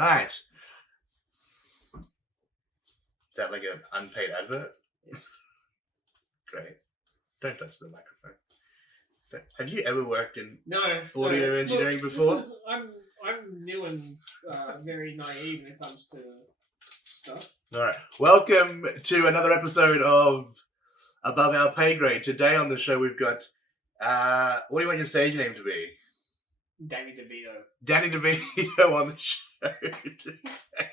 right. Is that like an unpaid advert? Yes. Great. Don't touch the microphone. Have you ever worked in No. audio engineering before? I'm new and very naive when it comes to stuff. All right. Welcome to another episode of Above Our Pay Grade. Today on the show we've got, what do you want your stage name to be? Danny Devito. Danny Devito on the show today.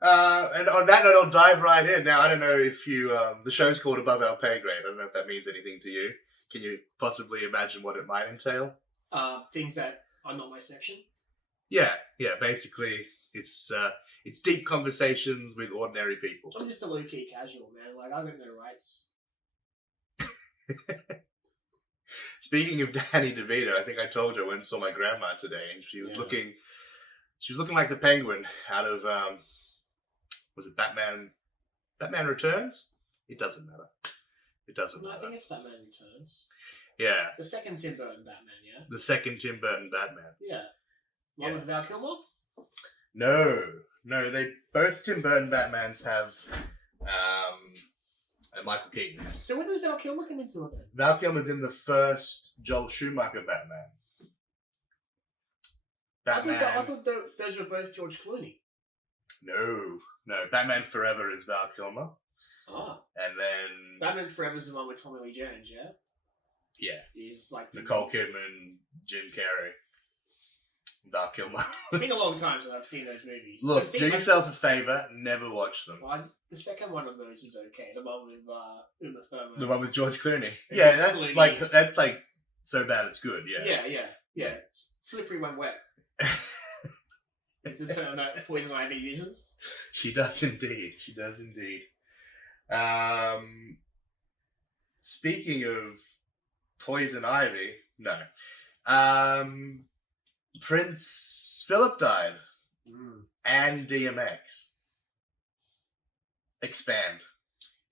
And on that note, I'll dive right in. Now, I don't know if you, the show's called Above Our Pay Grade. I don't know if that means anything to you. Can you possibly imagine what it might entail? Things that are not my section. Yeah. Basically, it's deep conversations with ordinary people. I'm just a low-key casual, man. Like, I've got no rights. Speaking of Danny DeVito, I think I told you I went and saw my grandma today, and she was looking like the Penguin out of was it Batman Returns? It doesn't matter. I think it's Batman Returns. Yeah. The second Tim Burton Batman, yeah? The second Tim Burton Batman. Yeah. One with Val Kilmer? No, they both Tim Burton Batmans have Michael Keaton. So when does Val Kilmer come into it then? Val Kilmer's in the first Joel Schumacher Batman. I thought those were both George Clooney. No. Batman Forever is Val Kilmer. Ah. And then Batman Forever is the one with Tommy Lee Jones, yeah? Yeah. He's like Nicole Kidman, Jim Carrey, Val Kilmer. It's been a long time since I've seen those movies. Look, do yourself a favour, never watch them. Well, the second one of those is okay. The one with Uma Thurman. The one with George Clooney. Yeah, that's Clooney. that's like so bad it's good. Yeah. Slippery when wet. Is the term that Poison Ivy uses? She does indeed. Speaking of Poison Ivy, no. Prince Philip died. And DMX. Expand.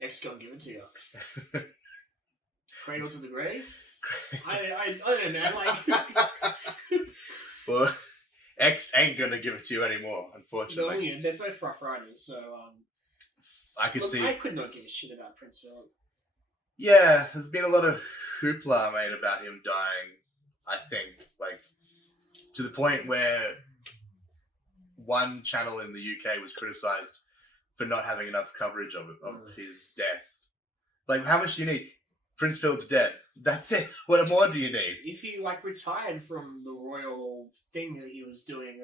X gonna give it to you. Cradle to the grave? I don't know, like... Well, X ain't gonna give it to you anymore, unfortunately. No, they're both rough riders, so... I could not give a shit about Prince Philip. Yeah, there's been a lot of hoopla made about him dying, I think. Like, to the point where one channel in the UK was criticised for not having enough coverage of his death. Like, how much do you need? Prince Philip's dead. That's it. What more do you need? If he, retired from the royal thing that he was doing,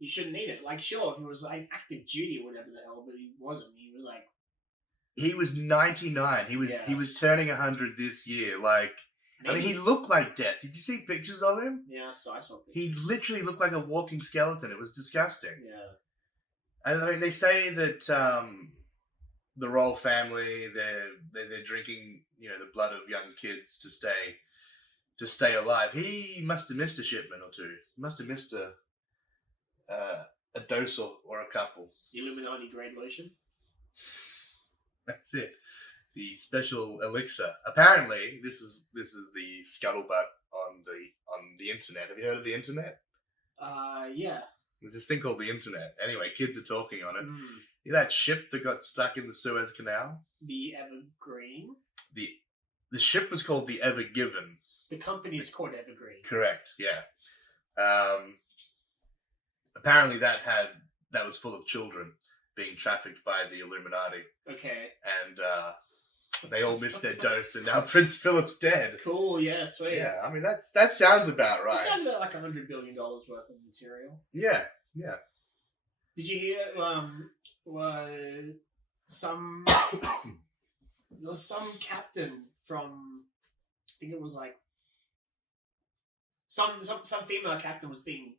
you shouldn't need it. Like, sure, if it was, active duty or whatever the hell, but he wasn't. He was, He was 99. He was turning 100 this year. Maybe. He looked like death. Did you see pictures of him? Yeah, I saw pictures. He literally looked like a walking skeleton. It was disgusting. Yeah. And they say that the royal family, they're drinking, the blood of young kids to stay alive. He must have missed a shipment or two. He must have missed a dose or a couple. Illuminati grade lotion. That's it. The special elixir. Apparently, this is the scuttlebutt on the internet. Have you heard of the internet? Yeah. There's this thing called the internet. Anyway, kids are talking on it. You know that ship that got stuck in the Suez Canal? The Evergreen. The ship was called the Ever Given. The company is called Evergreen. Correct. Yeah. Apparently that was full of children being trafficked by the Illuminati. Okay. And they all missed their dose, and now Prince Philip's dead. Cool, yeah, sweet. Yeah, I mean, that sounds about right. It sounds about $100 billion worth of material. Yeah. Did you hear, there was some captain from, I think it was some female captain was being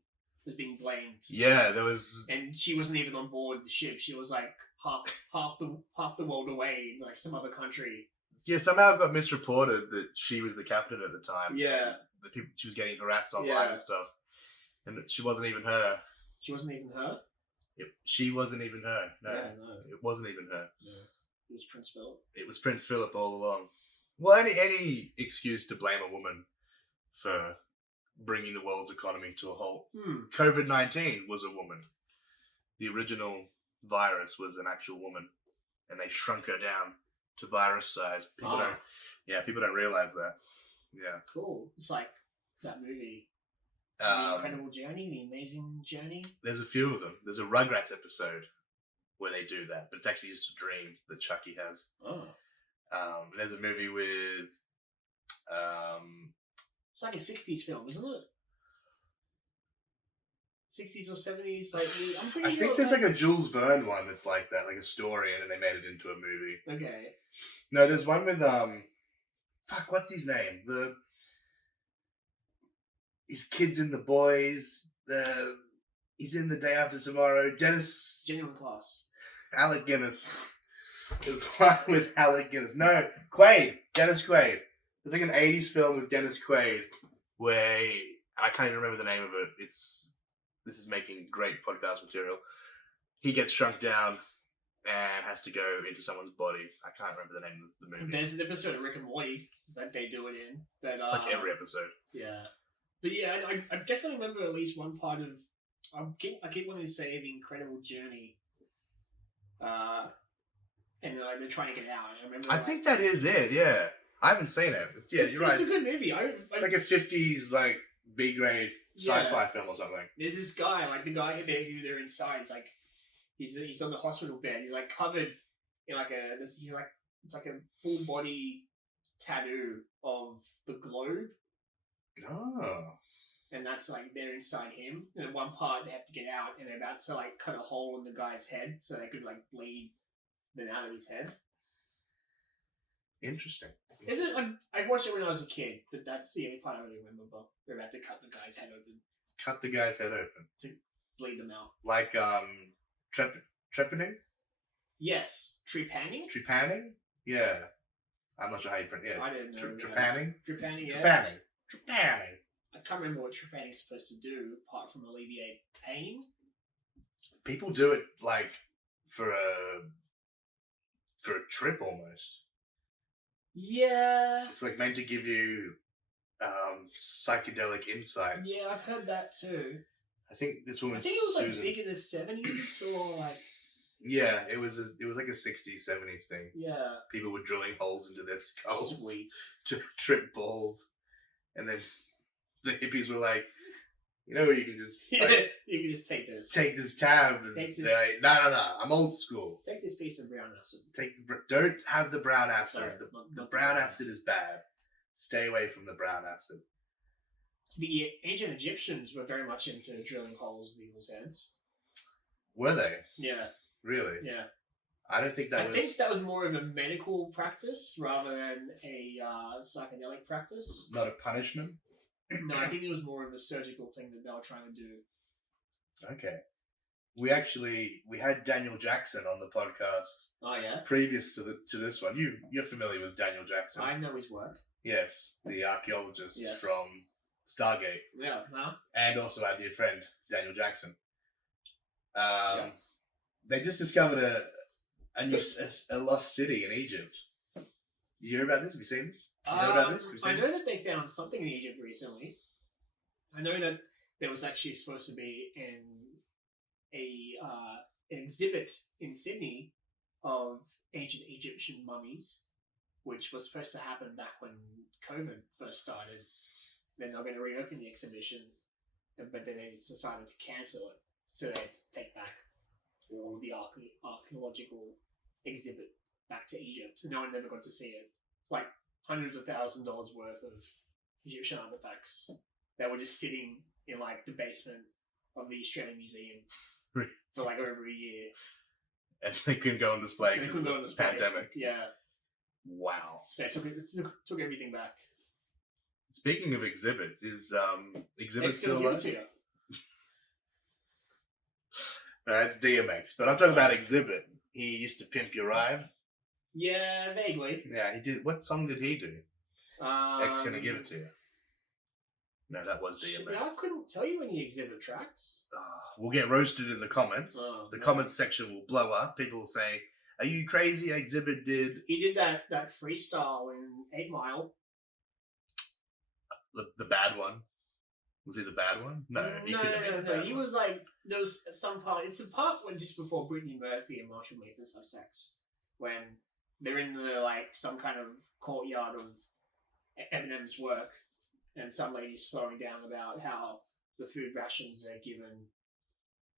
blamed. Yeah, there was, and she wasn't even on board the ship. She was half the world away, in some other country. Yeah, somehow it got misreported that she was the captain at the time. Yeah, the people she was getting harassed online and stuff, and that she wasn't even her. She wasn't even her. Yep, she wasn't even her. No, it wasn't even her. No. It was Prince Philip. It was Prince Philip all along. Well, any excuse to blame a woman for bringing the world's economy to a halt. Hmm. COVID-19 was a woman. The original virus was an actual woman, and they shrunk her down to virus size. People don't realize that. Yeah. Cool. It's like that movie, The Um, Incredible Journey, The Amazing Journey. there's a few of them. There's a Rugrats episode where they do that, but it's actually just a dream that Chucky has. Oh. There's a movie with It's like a 60s film, isn't it? 60s or 70s? Like, I'm pretty I sure. think there's like a Jules Verne one that's like that, like a story, and then they made it into a movie. Okay. No, there's one with what's his name? His kids in The Boys. He's in The Day After Tomorrow. Genuine Class. Alec Guinness. There's one with Alec Guinness. No, Quaid. Dennis Quaid. There's like an 80s film with Dennis Quaid where I can't even remember the name of it. This is making great podcast material. He gets shrunk down and has to go into someone's body. I can't remember the name of the movie. There's an episode of Rick and Morty that they do it in. But, It's like every episode. Yeah. But yeah, I definitely remember at least one part of... I keep wanting to say The Incredible Journey. And they're trying to get out. I remember. I think that is it, yeah. I haven't seen it. Yeah, you're right. It's a good movie. It's like a 50s, like, B-grade sci-fi film or something. There's this guy, like the guy who they're inside. It's like he's on the hospital bed. He's like covered in like it's like a full body tattoo of the globe, Oh. and that's like they're inside him. And at one part they have to get out, and they're about to like cut a hole in the guy's head so they could like bleed them out of his head. Interesting. I watched it when I was a kid, but that's the only part I really remember. They're about to cut the guy's head open Cut the guy's head open. to bleed them out. Like, trepanning? Yes, trepanning. Trepanning? Yeah. I'm not sure how you pronounce it. I didn't know. Trepanning? Trepanning, yeah. Trepanning. Trepanning. I can't remember what trepanning's supposed to do apart from alleviate pain. People do it, like, for a trip almost. Yeah. It's like meant to give you psychedelic insight. Yeah, I've heard that too. I think this woman I think it was Susan. like big in the 70s or like. Yeah, it was like a 60s, 70s thing. Yeah. People were drilling holes into their skulls Sweet. to trip balls, and then the hippies were like, you know, you can just like, You can just take this. take this tab. And Take this- they're like, no, I'm old school. Take this piece of brown acid. Don't have the brown acid. Sorry, The brown acid is bad. Stay away from the brown acid. The ancient Egyptians were very much into drilling holes in people's heads. Were they Yeah. really? Yeah. I don't think I think that was more of a medical practice rather than a psychedelic practice. not a punishment. No, I think it was more of a surgical thing that they were trying to do. Okay. We had Daniel Jackson on the podcast Oh yeah, previous to this one. You're familiar with Daniel Jackson? I know his work. Yes, the archaeologist Yes. from Stargate, Yeah, huh? and also our dear friend Daniel Jackson. Yeah. They just discovered a lost city in Egypt. You hear about this? Have you seen this? You know about this? Have you I seen know this? that they found something in Egypt recently. I know that there was actually supposed to be an exhibit in Sydney of ancient Egyptian mummies, which was supposed to happen back when COVID first started. Then they were going to reopen the exhibition, but then they decided to cancel it, so they had to take back all of the archaeological exhibit back to Egypt. So no one ever got to see it. Like hundreds of $1,000s worth of Egyptian artifacts that were just sitting in like the basement of the Australian Museum Right. for like over a year. And they couldn't go on display They because couldn't of go on the display. pandemic. Yeah, Wow. they took everything back. Speaking of exhibits, is exhibit X still gonna give alive? it to you. No, that's DMX. But I'm talking about Exhibit. He used to pimp your ride. Yeah, vaguely. Yeah, he did. What song did he do? X gonna give it to you. No, that was Shit, DMX. I couldn't tell you any exhibit tracks. We'll get roasted in the comments. Oh, The no. comments section will blow up. People will say, "Are you crazy? Exhibit did He did that freestyle in 8 Mile. the bad one." Was he the bad one? No, he no, couldn't have been the bad He one. was like, there was some part. It's a part when just before Brittany Murphy and Marshall Mathers have sex, when they're in the like some kind of courtyard of Eminem's work, and some lady's throwing down about how the food rations they're given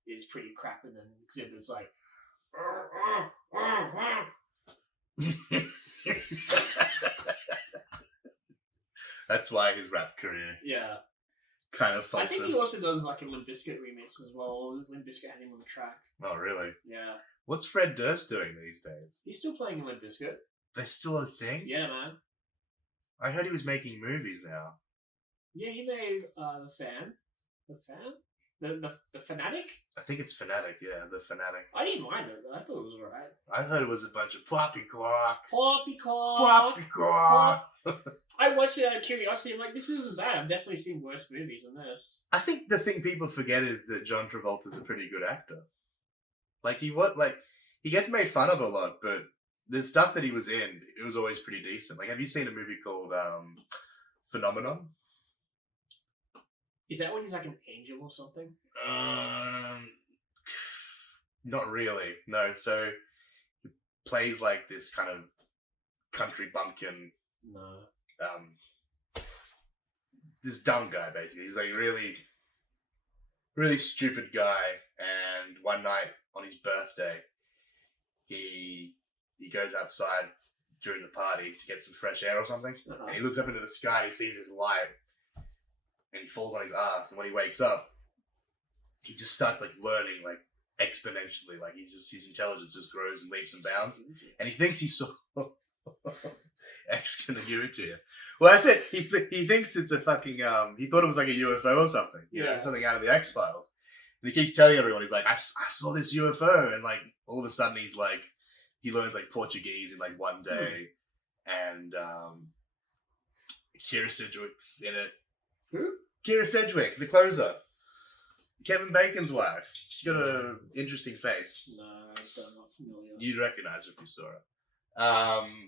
is pretty crap, and then Exhibit's like, That's why his rap career yeah. kind of I faltered. think he also does like a Limp Bizkit remix as well. Limp Bizkit had him on the track. Oh, really? Yeah. What's Fred Durst doing these days? He's still playing Limp Bizkit. That's still a thing? Yeah, man. I heard he was making movies now. Yeah, he made The Fan. The Fan? The Fanatic? I think it's Fanatic, yeah, the Fanatic. I didn't mind it. I thought it was alright. I heard it was a bunch of poppycock. Poppycock. Poppycock. I watched it out of curiosity. I'm like, this isn't bad. I've definitely seen worse movies than this. I think the thing people forget is that John Travolta's a pretty good actor. Like he gets made fun of a lot, but the stuff that he was in, it was always pretty decent. Like, have you seen a movie called Phenomenon? Is that when he's like an angel or something? Not really. No. So he plays like this kind of country bumpkin. No. This dumb guy, basically. He's like really, really stupid guy. And one night on his birthday, he goes outside during the party to get some fresh air or something. Uh-huh. And he looks up into the sky and he sees this light. And he falls on his ass. And when he wakes up, he just starts like learning like exponentially. Like his intelligence just grows in leaps and bounds. And he thinks he's so X gonna give it to you. Well, that's it. He thinks it's a fucking he thought it was like a UFO or something. You know, something out of the X Files. And he keeps telling everyone, he's like, I saw this UFO, and like all of a sudden he's like, he learns like Portuguese in like one day, and Kira Sedgwick's in it. Who? Kira Sedgwick, the closer. Kevin Bacon's wife. She's got a interesting face. No, I'm not familiar. You'd recognize her if you saw her.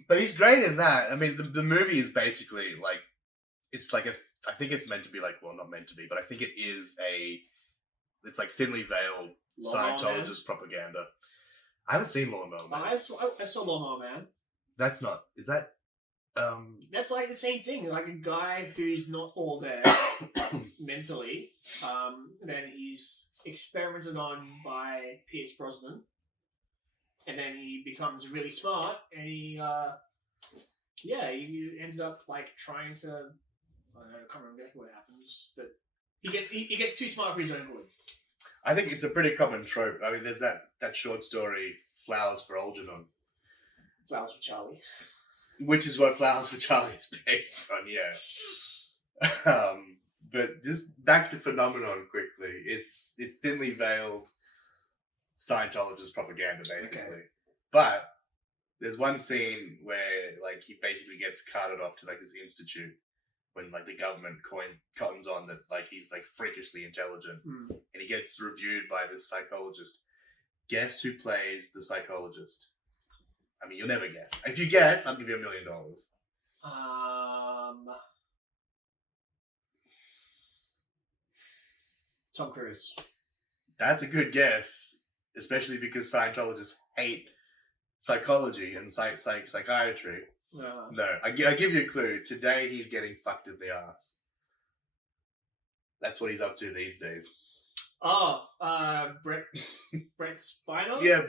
But he's great in that. I mean, the movie is basically like, it's like I think it's meant to be like, well, not meant to be, but I think it is it's like thinly veiled Scientologist propaganda. I haven't seen Lawnmower Man. I saw Lawnmower Man. That's not, is that, That's like the same thing. Like a guy who's not all there mentally, then he's experimented on by Pierce Brosnan, and then he becomes really smart, and he ends up like trying to, I don't know, I can't remember exactly what happens, but he gets too smart for his own good. I think it's a pretty common trope. I mean, there's that short story, Flowers for Algernon. Flowers for Charlie. Which is what Flowers for Charlie is based on, yeah. But just back to Phenomenon quickly. It's thinly veiled Scientologist propaganda, basically. Okay. But there's one scene where like he basically gets carted off to like this institute when like the government cottons on that like he's like freakishly intelligent, and he gets reviewed by this psychologist. Guess who plays the psychologist? I mean, you'll never guess. If you guess, I'll give you $1 million. Tom Cruise. That's a good guess, especially because Scientologists hate psychology and psychiatry. No, I give you a clue. Today he's getting fucked in the ass. That's what he's up to these days. Oh, Brent Spiner? Yeah,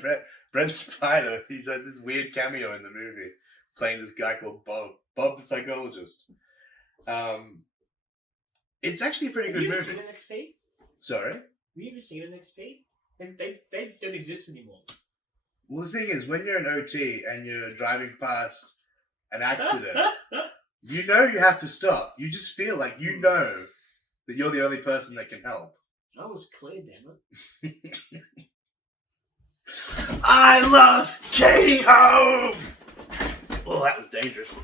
Brent Spiner. He has this weird cameo in the movie, playing this guy called Bob the psychologist. It's actually a pretty good movie. Have you ever seen an XP? Sorry? Have you ever seen an XP? They don't exist anymore. Well, the thing is, when you're an OT and you're driving past an accident, you know you have to stop. You just feel like you know that you're the only person that can help. I was clear, damn it. I love Katie Holmes! Oh, that was dangerous.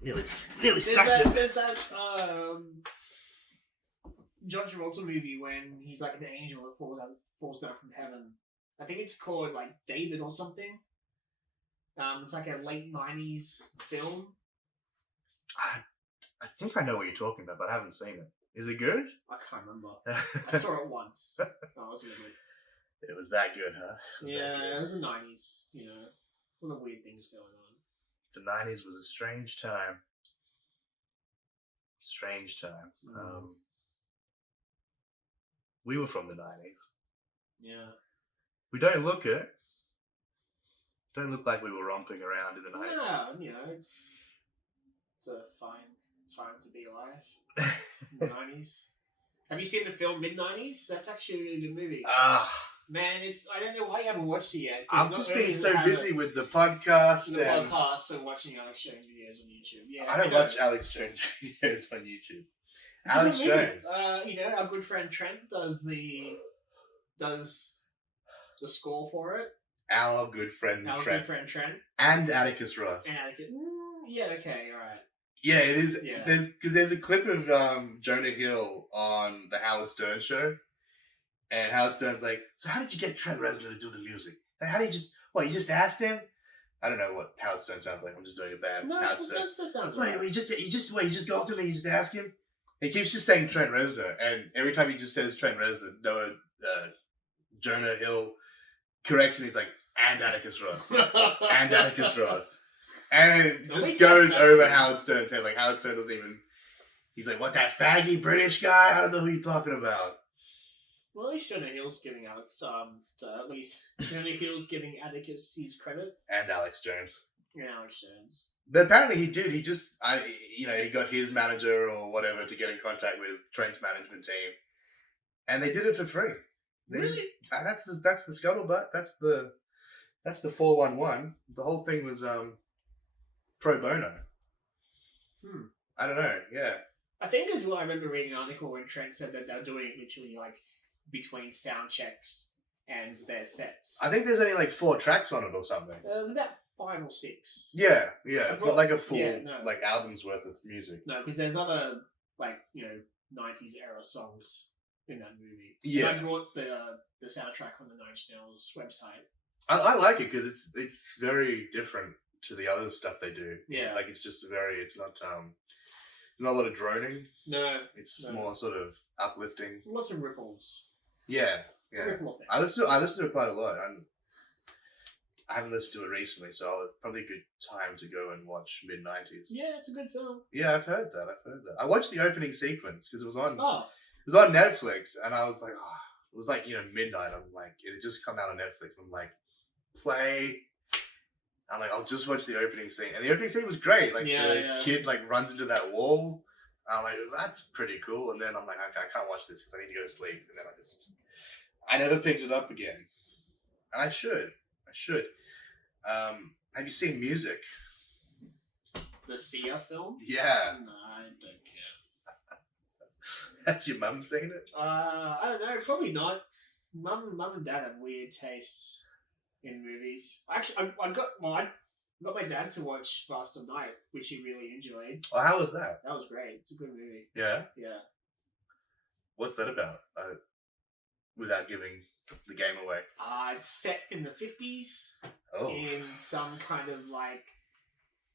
Nearly stuck it. There's that John Travolta movie when he's like an angel that falls down from heaven. I think it's called like David or something. It's like a late 90s film. I think I know what you're talking about, but I haven't seen it. Is it good? I can't remember. I saw it once. I was little. It was that good, huh? Yeah, it was the 90s, you know. All the weird things going on. The 90s was a strange time. Strange time. We were from the 90s. Yeah. We don't look it. Don't look like we were romping around in the 90s. Yeah, you know, it's a fine time to be alive. In the 90s. Have you seen the film Mid-90s? That's actually a really good movie. Man, I don't know why you haven't watched it yet. I've just been so busy with the podcast. And watching Alex Jones videos on YouTube. Yeah, I don't watch Alex Jones videos on YouTube. Alex Jones. You know, our good friend Trent does the score for it. Our good friend Trent. And Atticus Ross. Yeah, okay, alright. Yeah, it is. Yeah. There's a clip of Jonah Hill on the Howard Stern show. And Howard Stern's like, so how did you get Trent Reznor to do the music? Like, how did you just asked him? I don't know what Howard Stern sounds like. I'm just doing a bad Howard Stern. That sounds right. You just go up to him and you just ask him? He keeps just saying Trent Reznor. And every time he just says Trent Reznor, Jonah Hill corrects him. He's like, and Atticus Ross. And Atticus Ross. And it just goes over good. Howard Stern's head. Like, Howard Stern doesn't even... He's like, what, that faggy British guy? I don't know who you're talking about. Well, at least Jonah Hill's giving Jonah Hill's giving Atticus his credit. And Alex Jones. Yeah, Alex Jones. But apparently he did. He just, he got his manager or whatever to get in contact with Trent's management team. And they did it for free. Really? That's the scuttlebutt. That's the 411. The whole thing was pro bono. I don't know. Yeah. I think as well. I remember reading an article when Trent said that they're doing it literally like between sound checks and their sets. I think there's only like 4 tracks on it or something. There's about 5 or 6. Yeah. It's not like a full like album's worth of music. No, because there's other 90s era songs in that movie. Yeah. And I brought the soundtrack on the Nine Inch Nails website. I like it because it's very different to the other stuff they do. Yeah. Like it's just it's not a lot of droning. No. It's more sort of uplifting. Lots of ripples. Yeah. Ripple effect. I listen to it quite a lot. I haven't listened to it recently, so it's probably a good time to go and watch Mid-90s. Yeah, it's a good film. Yeah, I've heard that. I watched the opening sequence because it was on. Oh. It was on Netflix, and I was like, it was like midnight. I'm like, it had just come out on Netflix. I'm like, play. I'm like, I'll just watch the opening scene, and the opening scene was great. Like the kid runs into that wall. I'm like, that's pretty cool. And then I'm like, okay, I can't watch this because I need to go to sleep. And then I never picked it up again. And I should. Have you seen Music? The Sia film? Yeah. No, I don't care. Has your mum seen it? I don't know. Probably not. Mum and dad have weird tastes in movies. Actually, I got my dad to watch Last of Night, which he really enjoyed. Oh, how was that? That was great. It's a good movie. Yeah? Yeah. What's that about? Without giving the game away. It's set in the 50s. Oh. In some kind of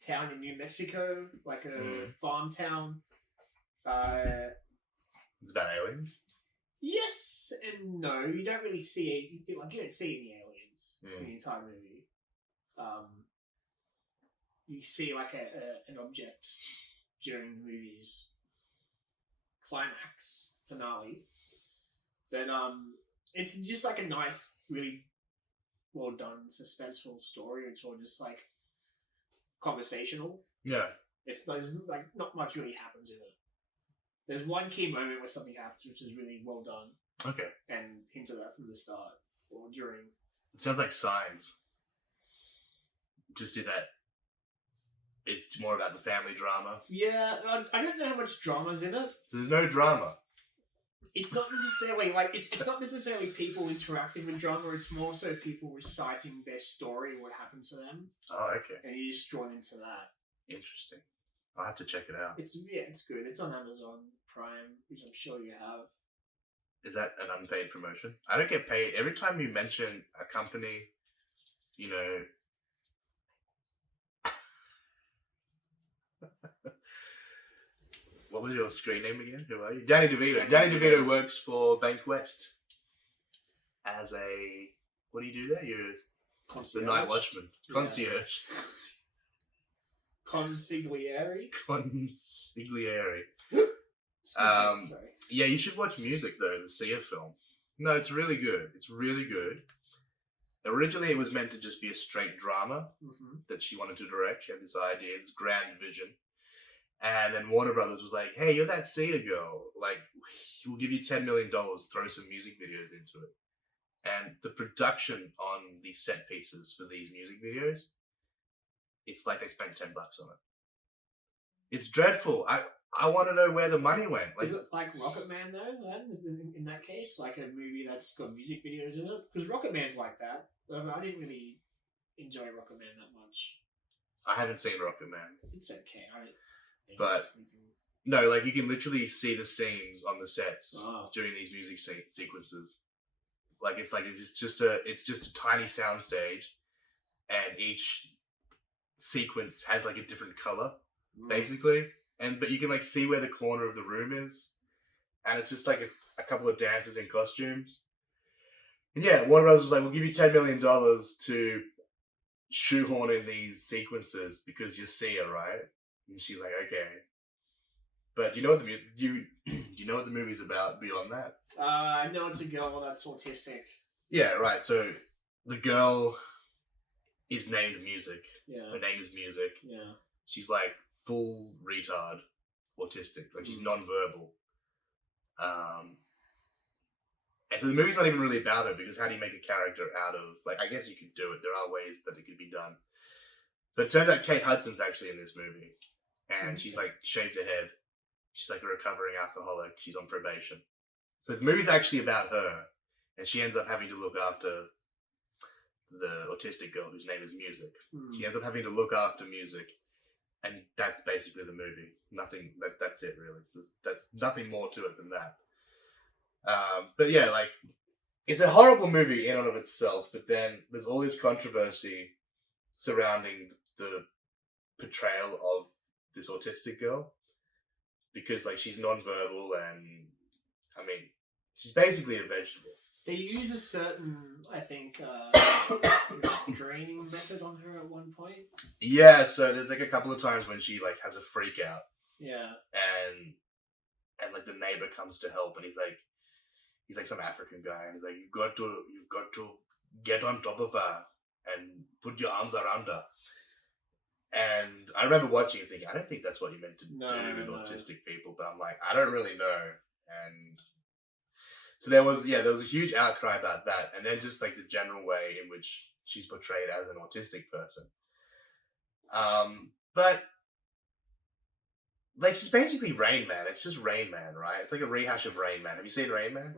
town in New Mexico, like a farm town. It's about aliens? Yes and no. You don't really see it. You don't see any aliens in the entire movie. You see an object during the movie's climax finale. But it's just a nice, really well done, suspenseful story. It's all just conversational. Yeah. There's not much really happens in it. There's one key moment where something happens, which is really well done. Okay. And hints at that from the start or during. It sounds like Signs. Just do that. It's more about the family drama. Yeah, I don't know how much drama's in it. So there's no drama. It's not necessarily it's not necessarily people interacting with drama. It's more so people reciting their story, what happened to them. Oh, okay. And you're just drawn into that. Interesting. I'll have to check it out. It's good. It's on Amazon Prime, which I'm sure you have. Is that an unpaid promotion? I don't get paid. Every time you mention a company, what was your screen name again? Who are you? Danny DeVito. Danny Danny DeVito DeVito. works for Bank West as a, what do you do there? You're the Concierge. night watchman. Yeah. Concierge. Consigliere. Consigliere. Excuse me, sorry. Yeah, you should watch Music though, the Sia film. No, it's really good. It's really good. Originally, it was meant to just be a straight drama that she wanted to direct. She had this idea, this grand vision. And then Warner Brothers was like, hey, you're that Sia girl. Like, we'll give you $10 million, throw some music videos into it. And the production on these set pieces for these music videos, it's like they spent $10 on it. It's dreadful. I want to know where the money went. Like, is it like Rocket Man though? Then is it in that case like a movie that's got music videos in it? Because Rocket Man's like that. I didn't really enjoy Rocket Man that much. I haven't seen Rocket Man. It's okay. I don't think But- it's anything. No, like you can literally see the scenes on the sets Oh. during these music sequences. Like it's just a tiny soundstage, and each sequence has like a different color, basically. But you can like see where the corner of the room is, and it's just like a couple of dancers in costumes. And yeah, Warner Brothers was like, "We'll give you $10 million to shoehorn in these sequences because you're Sia, right?" And she's like, "Okay." But do you know what do you know what the movie's about beyond that? I know it's a girl that's autistic. Yeah, right. So the girl is named Music. Yeah. Her name is Music. Yeah. She's like full retard, autistic. Like she's non-verbal. And so the movie's not even really about her because how do you make a character out of, like, I guess you could do it. There are ways that it could be done. But it turns out Kate Hudson's actually in this movie. And she's like shaved her head. She's like a recovering alcoholic. She's on probation. So the movie's actually about her. And she ends up having to look after the autistic girl whose name is Music. She ends up having to look after Music. And that's basically the movie. That's it, really. That's nothing more to it than that. But yeah, like, it's a horrible movie in and of itself, but then there's all this controversy surrounding the portrayal of this autistic girl. Because, like, she's nonverbal and, I mean, she's basically a vegetable. They use a certain, I think, restraining method on her at one point. Yeah, so there's, like, a couple of times when she, like, has a freak out. Yeah. And like, the neighbor comes to help, and he's like some African guy, and he's like, you've got to get on top of her and put your arms around her. And I remember watching and thinking, I don't think that's what you meant to do with autistic people, but I'm like, I don't really know. And so there was a huge outcry about that, and then just like the general way in which she's portrayed as an autistic person. But like, she's basically Rain Man. It's just Rain Man, right? It's like a rehash of Rain Man. Have you seen Rain Man?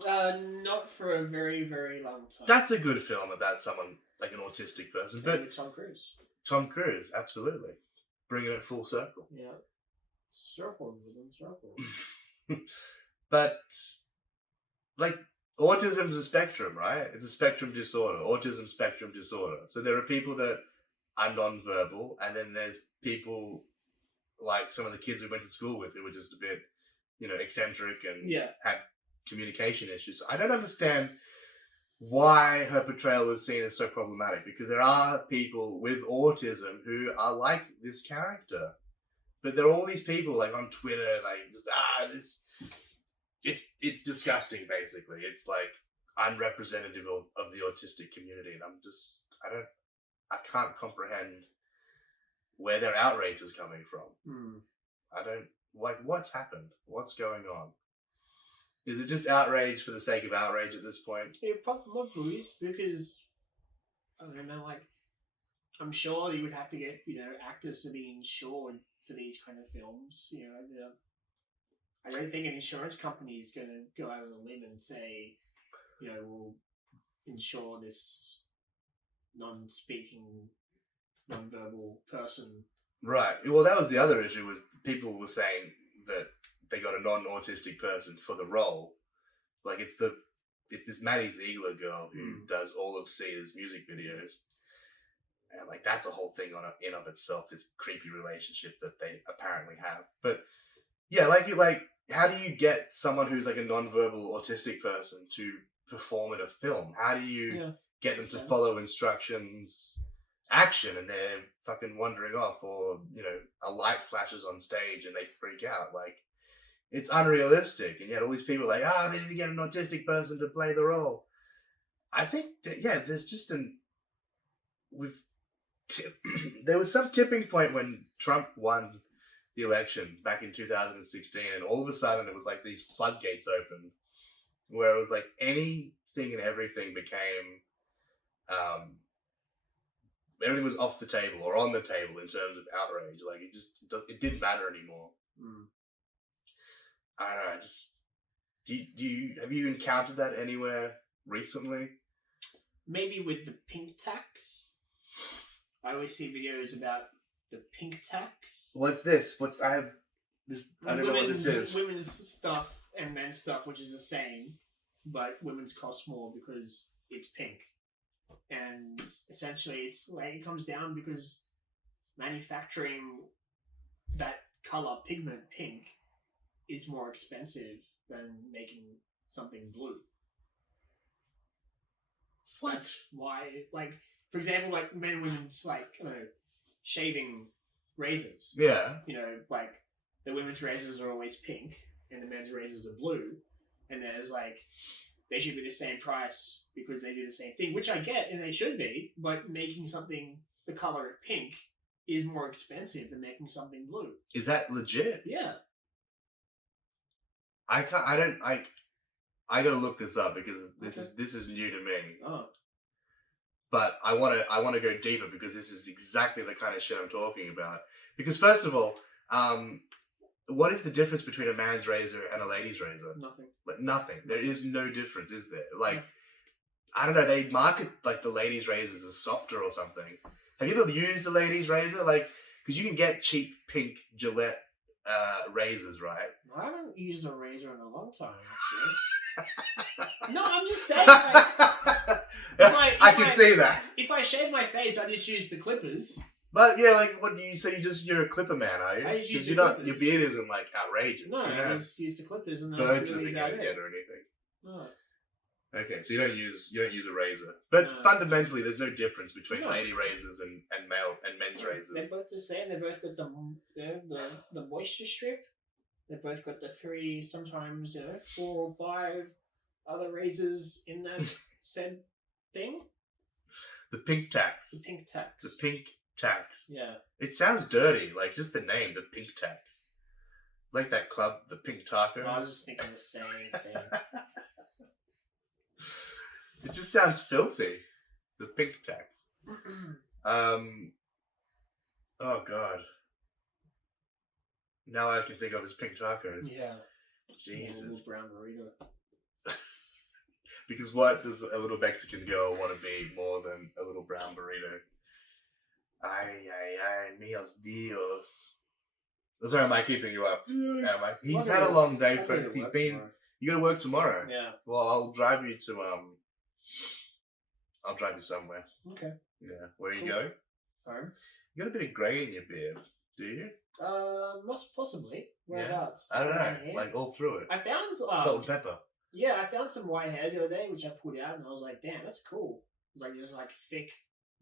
Not for a very, very long time. That's a good film about someone like an autistic person, but with Tom Cruise. Tom Cruise, absolutely, bringing it full circle. Yeah, circle. But like, autism's a spectrum, right? It's a spectrum disorder. Autism spectrum disorder. So there are people that are non-verbal, and then there's people like some of the kids we went to school with who were just a bit, eccentric and had communication issues. I don't understand why her portrayal was seen as so problematic, because there are people with autism who are like this character. But there are all these people like on Twitter, like just it's disgusting, basically. It's like unrepresentative of the autistic community, and I can't comprehend where their outrage is coming from. I don't, like, what's happened? What's going on? Is it just outrage for the sake of outrage at this point? It probably is, because I don't know, like, I'm sure you would have to get, actors to be insured for these kind of films. I don't think an insurance company is going to go out on a limb and say, we'll insure this non-speaking, non-verbal person. Right. Well, that was the other issue, was people were saying that they got a non-autistic person for the role. Like, it's this Maddie Ziegler girl who does all of Sia's music videos. And, like, that's a whole thing in of itself, this creepy relationship that they apparently have. But Yeah, like how do you get someone who's like a non-verbal autistic person to perform in a film? How do you Yeah, get them makes to sense. follow instructions, action, and they're fucking wandering off, or a light flashes on stage and they freak out? Like it's unrealistic, and yet all these people are like, they need to get an autistic person to play the role. I think that there's just with there was some tipping point when Trump won the election back in 2016, and all of a sudden it was like these floodgates opened, where it was like anything and everything became, um, everything was off the table or on the table in terms of outrage. Like it didn't matter anymore. Mm. I don't know. Have you encountered that anywhere recently? Maybe with the pink tax. I always see videos about the pink tax. What's this? I have this. I don't know what this is. Women's stuff and men's stuff, which is the same, but women's cost more because it's pink. And essentially, it's like it comes down because manufacturing that color pigment pink is more expensive than making something blue. What? That's why, like, for example, like men and women's, like, shaving razors. Yeah. Like, the women's razors are always pink and the men's razors are blue. And there's, like, they should be the same price because they do the same thing, which I get, and they should be, but making something the color of pink is more expensive than making something blue. Is that legit? Yeah. I gotta look this up because this is new to me. Oh. But I wanna go deeper because this is exactly the kind of shit I'm talking about. Because first of all, what is the difference between a man's razor and a lady's razor? Nothing. Like nothing. There is no difference, is there? Like, I don't know. They market like the ladies' razors as softer or something. Have you ever used a lady's razor? Like, because you can get cheap pink Gillette razors, right? I haven't used a razor in a long time, actually. No, I'm just saying. Like, I can see that. If I shave my face, I just use the clippers. But yeah, like what do you say? You're a clipper man, are you? I just use the your clippers. beard isn't like outrageous. No, you I just use the clippers and birds that's that really they about get it. or anything. No. Okay, so you don't use a razor, but fundamentally, there's no difference between lady razors and men's razors. They're both the same. They both got the moisture strip. They both got the 3, sometimes 4 or 5 other razors in that said thing. The pink tax. The pink tax. The pink tax. Yeah. It sounds dirty, like just the name, the pink tax. It's like that club, the Pink Taco. I was just thinking the same thing. It just sounds filthy. The pink tax. Oh god. Now I can think of as pink tacos. Yeah. Jesus. A little brown burrito. Because what does a little Mexican girl want to be more than a little brown burrito? Ay, míos Dios. Sorry, am I keeping you up? He's had a long day, folks. You gotta work tomorrow. Yeah. Well, I'll drive you to I'll drive you somewhere. Okay. Yeah. Where are you going? Home. You got a bit of grey in your beard, do you? Most possibly. Whereabouts? I don't know. Like all through it. I found salt and pepper. Yeah, I found some white hairs the other day, which I pulled out, and I was like, "Damn, that's cool." It's like there's like thick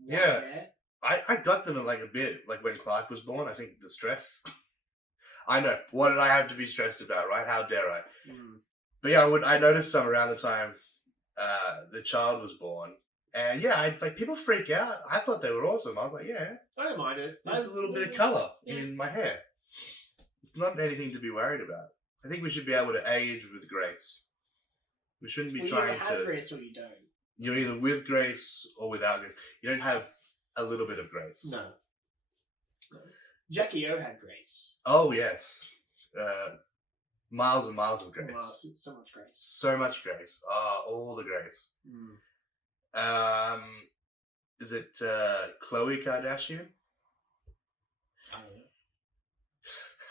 white hair. I got them in like a bit, like when Clark was born. I think the stress. I know. What did I have to be stressed about, right? How dare I? Mm. But yeah, I noticed some around the time the child was born. And yeah, people freak out. I thought they were awesome. I was like, yeah. I don't mind it. There's a little bit of colour in my hair. It's not anything to be worried about. I think we should be able to age with grace. We shouldn't be trying you either have grace or you don't. You're either with grace or without grace. You don't have a little bit of grace. No. Jackie O had grace. Oh, yes. Miles and miles of grace. So much grace. So much grace. All the grace. Mm. Is it Khloe Kardashian? I don't know.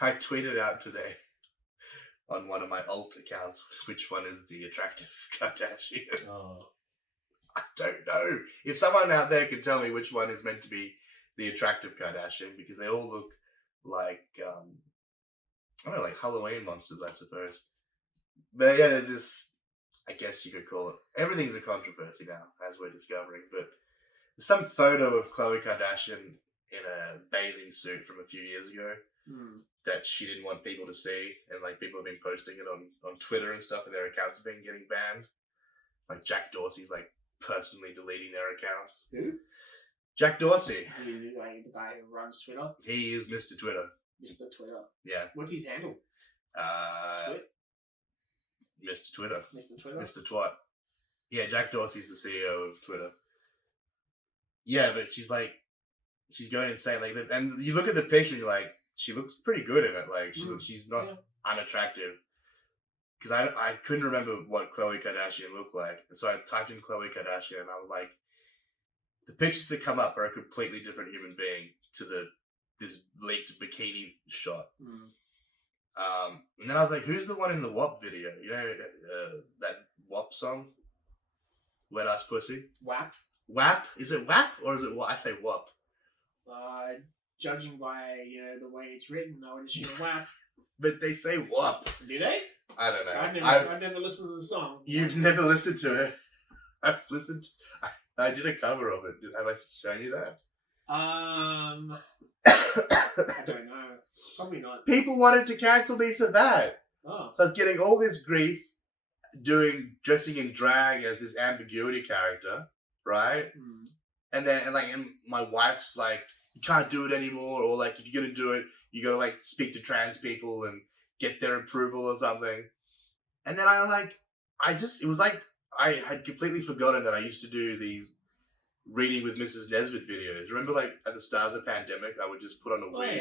I tweeted out today on one of my alt accounts which one is the attractive Kardashian. Oh. I don't know. If someone out there can tell me which one is meant to be the attractive Kardashian, because they all look like I don't know, like Halloween monsters, I suppose. But yeah, there's this, I guess you could call it, everything's a controversy now, as we're discovering, but there's some photo of Khloe Kardashian in a bathing suit from a few years ago that she didn't want people to see, and like people have been posting it on Twitter and stuff, and their accounts have been getting banned. Like Jack Dorsey's like personally deleting their accounts. Who? Jack Dorsey. Like the guy who runs Twitter? He is Mr. Twitter. Mr. Twitter. Yeah. What's his handle? Mr. Twitter. Mr. Twitter? Mr. Twat. Yeah, Jack Dorsey's the CEO of Twitter. Yeah, but she's going insane. Like, and you look at the picture, and you're like, she looks pretty good in it. Like, she's not unattractive. Because I couldn't remember what Khloe Kardashian looked like, and so I typed in Khloe Kardashian, and I was like, the pictures that come up are a completely different human being to this leaked bikini shot. And then I was like, who's the one in the WAP video? You know, that WAP song? Wet Ass Pussy? WAP? WAP? Is it WAP or is it WAP? I say WAP. Judging by, the way it's written, I would assume WAP. But they say WAP. Do they? I don't know. I've never listened to the song. You've never listened to it? I've listened. I did a cover of it. Have I shown you that? I don't know. Probably not. People wanted to cancel me for that. Oh. So I was getting all this grief dressing in drag as this ambiguity character, right? And then and my wife's like, you can't do it anymore, or like if you're gonna do it, you gotta like speak to trans people and get their approval or something. And then it was like I had completely forgotten that I used to do these reading with Mrs. Nesbitt videos. Remember, like at the start of the pandemic, I would just put on a wig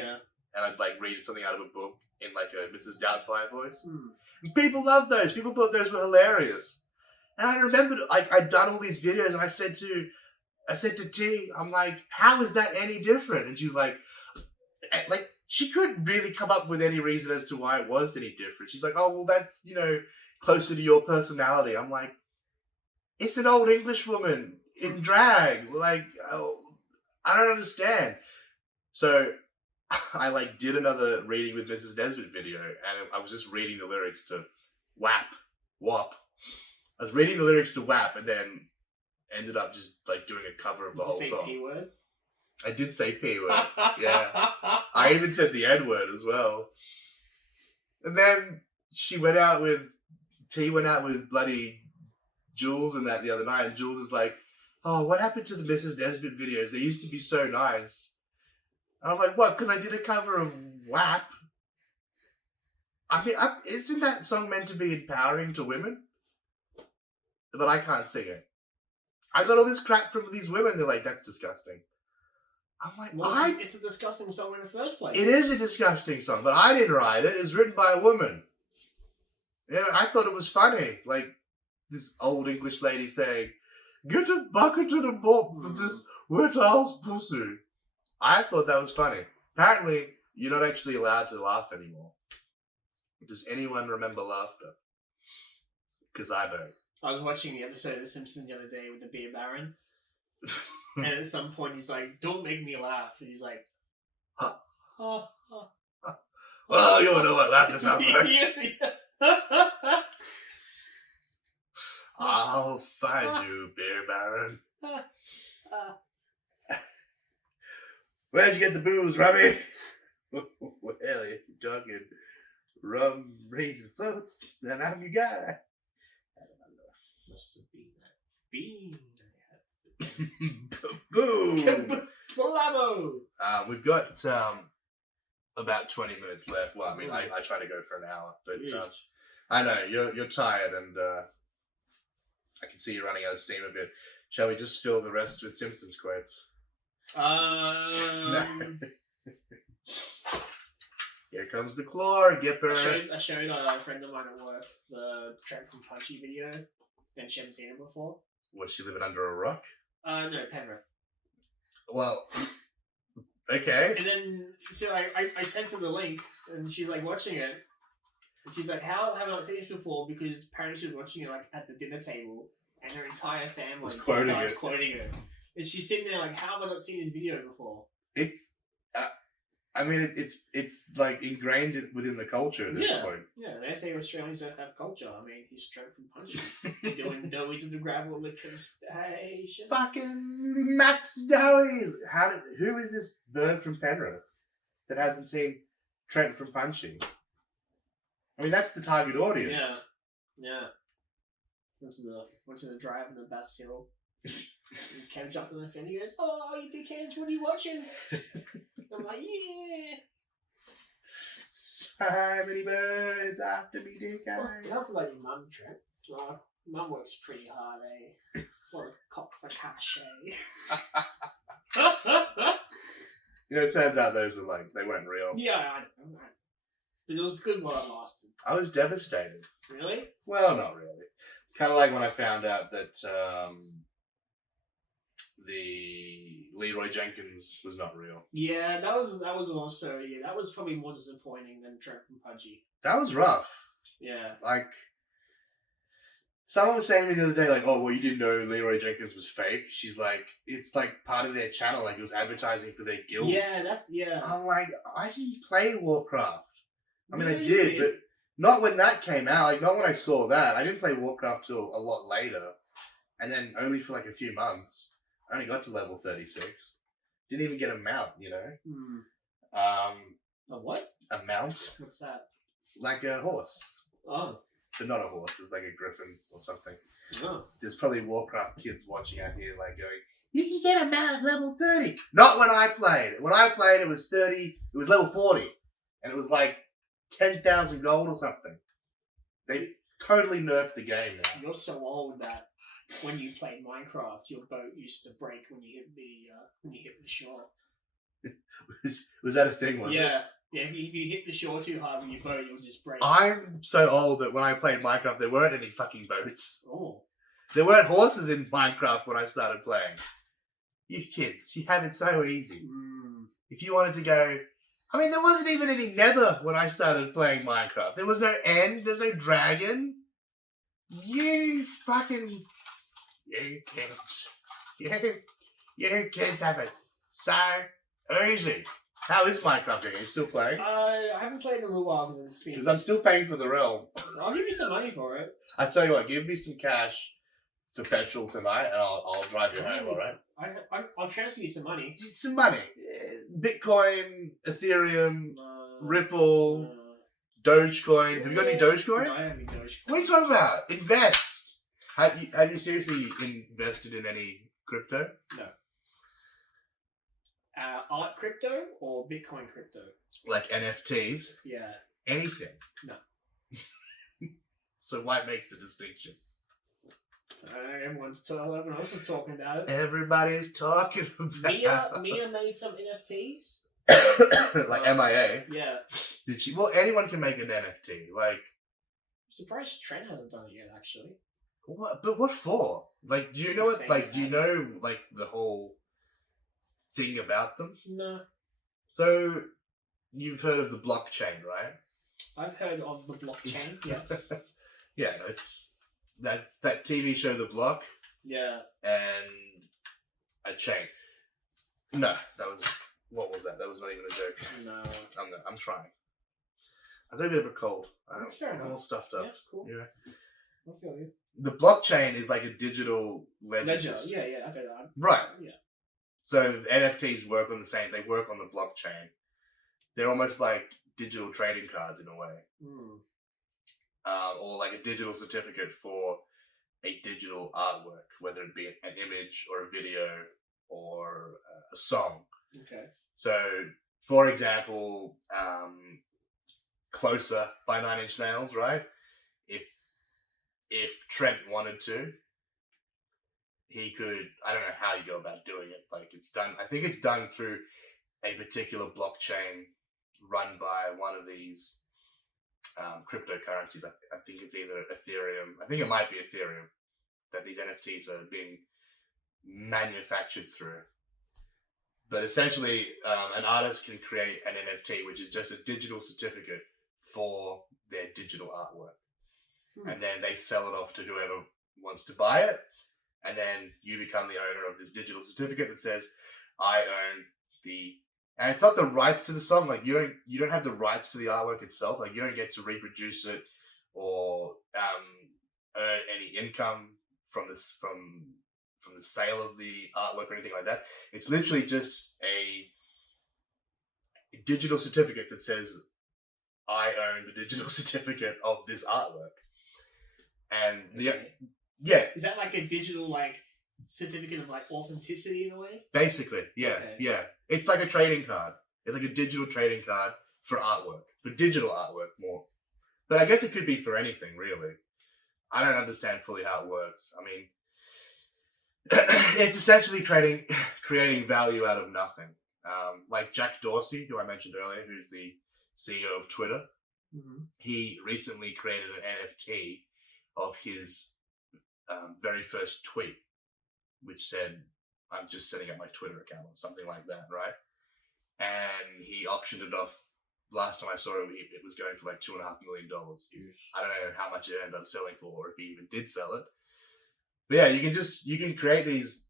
and I'd like read something out of a book in like a Mrs. Doubtfire voice. And people loved those. People thought those were hilarious. And I remembered I'd done all these videos, and I said to T, I'm like, how is that any different? And she was like she couldn't really come up with any reason as to why it was any different. She's like, oh well, that's closer to your personality. I'm like, it's an old English woman in drag. Like, I don't understand. So I did another reading with Mrs. Nesbitt video, and I was just reading the lyrics to WAP. I was reading the lyrics to WAP, and then ended up just doing a cover of the whole song. Did you say P word? I did say P word. Yeah. I even said the N word as well. And then T went out with bloody Jules and that the other night, and Jules is like, oh, what happened to the Mrs. Nesbitt videos? They used to be so nice. And I'm like, what? Because I did a cover of WAP. I mean, isn't that song meant to be empowering to women? But I can't sing it. I got all this crap from these women. They're like, that's disgusting. I'm like, well, it's a disgusting song in the first place. It is a disgusting song, but I didn't write it. It was written by a woman. Yeah, I thought it was funny. Like, this old English lady saying, get a bucket to the mop for this wet ass pussy. I thought that was funny. Apparently, you're not actually allowed to laugh anymore. Does anyone remember laughter? Because I don't. I was watching the episode of The Simpsons the other day with the beer baron. And at some point he's like, don't make me laugh. And he's like, well, you know what laughter sounds like. I'll find you, beer baron. Where'd you get the booze, Robbie? Well, you're talking rum, raisin floats, then I'm your guy. Must have been that bean Boom! Bravo! We've got about 20 minutes left. Well, I mean, I try to go for an hour, but I know you're tired, and I can see you running out of steam a bit. Shall we just fill the rest with Simpsons quotes? No. Here comes the claw, Gipper. I showed a friend of mine at work the track from Punchy video, and she hadn't seen it before. Was she living under a rock? No, Penrith. Well, okay. And then, so I sent her the link, and she's like watching it, and she's like, how have I not seen this before? Because apparently she was watching it like at the dinner table, and her entire family starts quoting it. And she's sitting there like, how have I not seen this video before? It's I mean, it's like ingrained within the culture at this point. Yeah, they say Australians don't have culture. I mean, he's straight from punching. Doing doughies in the gravel liquor station. Fucking Max Dowies! Who is this bird from Penrith that hasn't seen Trent from Punching? I mean, that's the target audience. Yeah, yeah. Went to the drive in the Bass Hill. And Ken jumped on the fence. He goes, "Oh, you dickheads, what are you watching?" I'm like, "Yeah." So many birds after me, dick. How's about your mum, Trent? Well, mum works pretty hard, eh? What a cop for cash, eh? You know, it turns out those were they weren't real. Yeah, I know. But it was good while it lasted. I was devastated. Really? Well, not really. It's kind of like when I found out that the Leroy Jenkins was not real. Yeah, that was also that was probably more disappointing than Trent and Pudgy. That was rough. Yeah. Like, someone was saying to me the other day, like, "Oh, well, you didn't know Leroy Jenkins was fake." She's like, "It's like part of their channel. Like, it was advertising for their guild." Yeah, I'm like, I didn't play Warcraft. I mean, Yeah, I you did, but not when that came out. Like, not when I saw that. I didn't play Warcraft till a lot later, and then only for like a few months. I only got to level 36. Didn't even get a mount, you know. A what? A mount, What's that? like a horse, Oh. but not a horse. It's like a griffin or something. Oh. There's probably Warcraft kids watching out here, like going, "You can get a mount at level 30." Not when I played. When I played, it was 30. It was level 40, and it was like 10,000 gold or something. They totally nerfed the game now. You're so old that when you played Minecraft, your boat used to break when you hit the shore. Was that a thing? Was it? Yeah. Yeah, if you hit the shore too hard with your boat, you'll just break. I'm so old that when I played Minecraft, there weren't any fucking boats. Oh. There weren't horses in Minecraft when I started playing. You kids, you have it so easy. If you wanted to go... I mean, there wasn't even any nether when I started playing Minecraft. There was no end. There's no dragon. You fucking... You kids. You kids have it so easy. How is Minecraft doing? Are you still playing? I haven't played in a little while because it's been... Because I'm still paying for the realm. I'll give you some money for it. I tell you what, give me some cash for petrol tonight, and I'll drive you home. All right? I'll transfer you some money. Some money. Bitcoin, Ethereum, Ripple, Dogecoin. Have you got any Dogecoin? No, I haven't Dogecoin. What are you talking about? Invest. Have you seriously invested in any crypto? No. Art crypto or Bitcoin crypto? Like NFTs? Yeah. Anything? No. So why make the distinction? Everyone else is talking about it. Everybody's talking about Mia made some NFTs. like MIA. Yeah. Did she? Well, anyone can make an NFT. Like, I'm surprised Trent hasn't done it yet, actually. what? But what for? Like, do you know what? Like, do you know like the whole thing about them? No. So, you've heard of the blockchain, right? I've heard of the blockchain. Yes. Yeah, that's that TV show, The Block. Yeah. And a chain. No, what was that? That was not even a joke. No. I'm trying. I've got a bit of a cold. That's fair enough. I'm all stuffed up. Yeah, cool. Yeah. I feel you. The blockchain is like a digital ledger. Yeah, I get that. Right. Yeah. So NFTs work on the same. They work on the blockchain. They're almost like digital trading cards in a way. Or like a digital certificate for a digital artwork, whether it be an image or a video or a song. Okay. So, for example, Closer by 9 Inch Nails, right? If Trent wanted to, he could, I don't know how you go about doing it. Like, it's done, I think it's done through a particular blockchain run by one of these cryptocurrencies. I think it's either Ethereum. I think it might be Ethereum that these NFTs are being manufactured through. But essentially, an artist can create an NFT, which is just a digital certificate for their digital artwork. And then they sell it off to whoever wants to buy it. And then you become the owner of this digital certificate that says, I own the And it's not the rights to the song. Like you don't have the rights to the artwork itself. Like you don't get to reproduce it or earn any income from the sale of the artwork or anything like that. It's literally just a digital certificate that says I own the digital certificate of this artwork. And yeah, is that like a digital like certificate of like authenticity in a way? Basically, yeah, yeah. It's like a trading card. It's like a digital trading card for artwork, for digital artwork more. But I guess it could be for anything, really. I don't understand fully how it works. I mean, it's essentially creating value out of nothing. Like Jack Dorsey, who I mentioned earlier, who's the CEO of Twitter, he recently created an NFT of his very first tweet, which said, "I'm just setting up my Twitter account," or something like that, right? And he auctioned it off. Last time I saw it, it was going for like $2.5 million. I don't know how much it ended up selling for, or if he even did sell it. But yeah, you can create these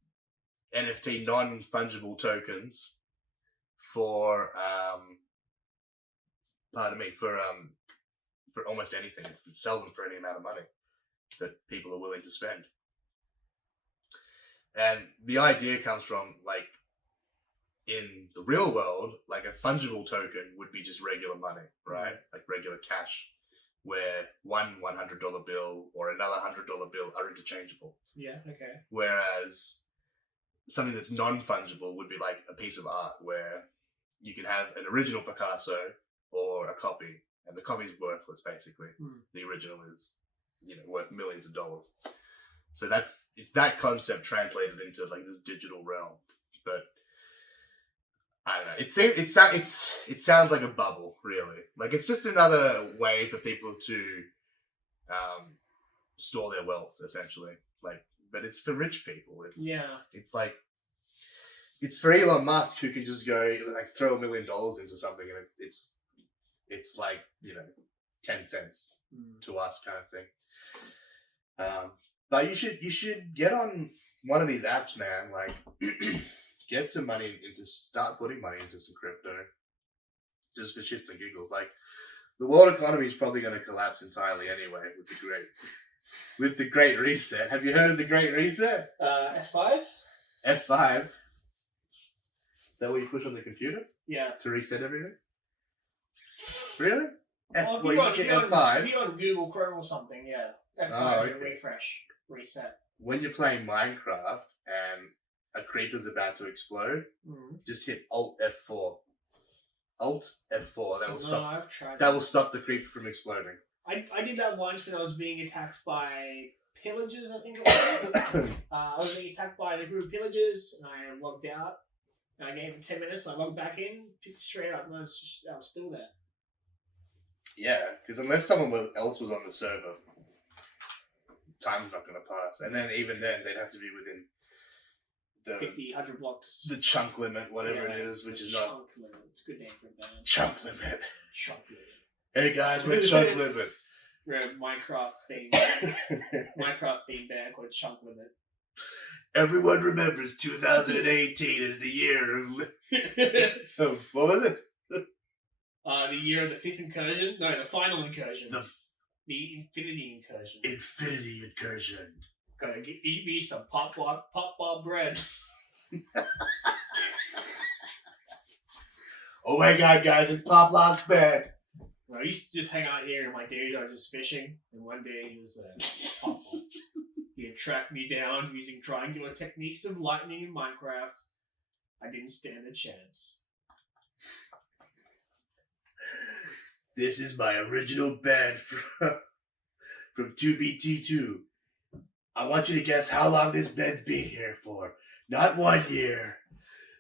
NFT non-fungible tokens for for almost anything. Sell them for any amount of money that people are willing to spend. And the idea comes from, like, in the real world, like a fungible token would be just regular money, right? Like regular cash, where one $100 bill or another $100 bill are interchangeable. Yeah, okay. Whereas something that's non-fungible would be like a piece of art where you can have an original Picasso or a copy, and the copy is worthless, basically. The original is, worth millions of dollars. So it's that concept translated into like this digital realm. But I don't know. It sounds like a bubble, really. Like it's just another way for people to store their wealth, essentially. Like, but it's for rich people. It's like it's for Elon Musk, who can just go like throw $1 million into something, and it's like 10 cents to us, kind of thing. But you should get on one of these apps, man. Like, get some money start putting money into some crypto, just for shits and giggles. Like, the world economy is probably going to collapse entirely anyway with the Great Reset. Have you heard of the Great Reset? F5. F5. Is that what you push on the computer? Yeah. To reset everything? Really? If you're on Google Chrome or something, yeah. F5 refresh, reset. When you're playing Minecraft and a creeper's about to explode, just hit Alt F4. Alt F4. I've tried that will stop the creeper from exploding. I did that once when I was being attacked by pillagers, I think it was. I was being attacked by a group of pillagers, and I logged out. And I gave it 10 minutes, and I logged back in, picked straight up, and I was still there. Yeah, because unless someone else was on the server, time's not going to pass. And then even then, they'd have to be within the 50, 100 blocks. The chunk limit, whatever it is, which is not... Chunk limit. It's a good name for a band. Chunk limit. Chunk limit. Hey guys, we're chunk limit. We're a Minecraft theme band called Chunk Limit. Everyone remembers 2018 as the year of... what was it? The year of the fifth incursion? No, the final incursion. The infinity incursion. Infinity incursion. Gotta eat me some pop bar bread. Oh my god, guys, it's Pop Lock's bed. I used to just hang out here, and my dude, I was just fishing, and one day he was Pop Lock. He had tracked me down using triangular techniques of lightning in Minecraft. I didn't stand a chance. This is my original bed from 2BT2. I want you to guess how long this bed's been here for. Not 1 year,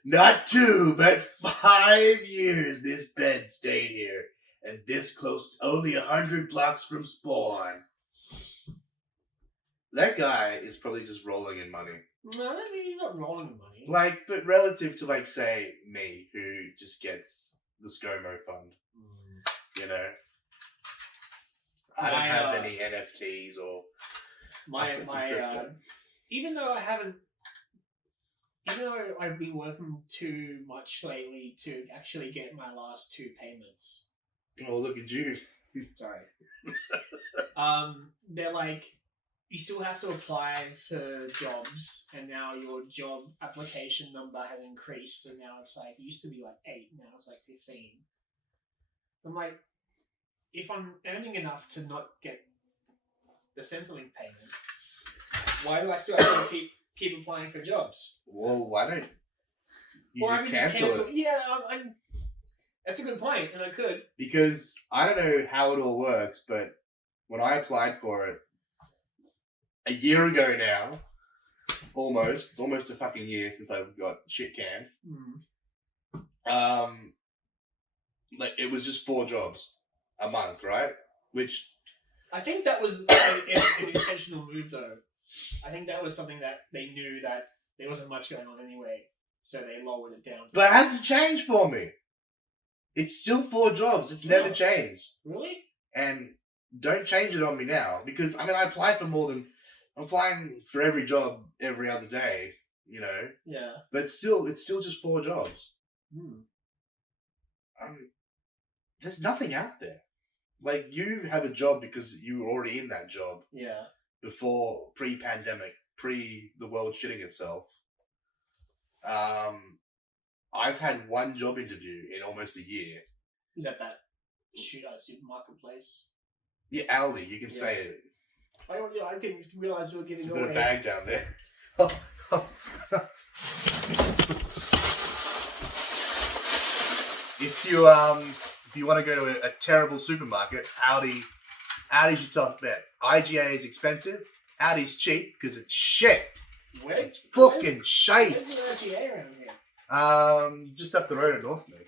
not 2, but 5 years this bed stayed here. And this close, only 100 blocks from spawn. That guy is probably just rolling in money. No, I mean he's not rolling in money. Like, but relative to, like, say, me, who just gets the ScoMo fund. You know? I don't have any NFTs or... Even though I haven't know I've been working too much lately to actually get my last 2 payments. Oh, look at you. Sorry. They're like, you still have to apply for jobs, and now your job application number has increased, so now it's like, it used to be like 8, now it's like 15. I'm like, if I'm earning enough to not get the Centrelink payment, why do I still have to keep applying for jobs? Well, why don't you Or just I could cancel just cancel. it? Yeah, that's a good point, and I could. Because I don't know how it all works, but when I applied for it a year ago now, it's almost a fucking year since I got shit canned. Like it was just 4 jobs a month, right? Which I think that was an intentional move, though. I think that was something that they knew that there wasn't much going on anyway, so they lowered it down. But it hasn't changed for me. It's still 4 jobs. It's never changed. Really? And don't change it on me now, because I mean I apply for I'm applying for every job every other day, you know. Yeah. But it's still just 4 jobs. There's nothing out there. Like, you have a job because you were already in that job. Yeah. Before, pre-pandemic, the world shitting itself. I've had 1 job interview in almost a year. Was that supermarket place? Yeah, Aldi, you can say it. I didn't realise we were giving You've away. got a bag down there. If you want to go to a terrible supermarket, Aldi's your top bet. IGA is expensive. Aldi's cheap because it's shit. It's fucking shite. Where's the IGA around here? Just up the road at North Mead.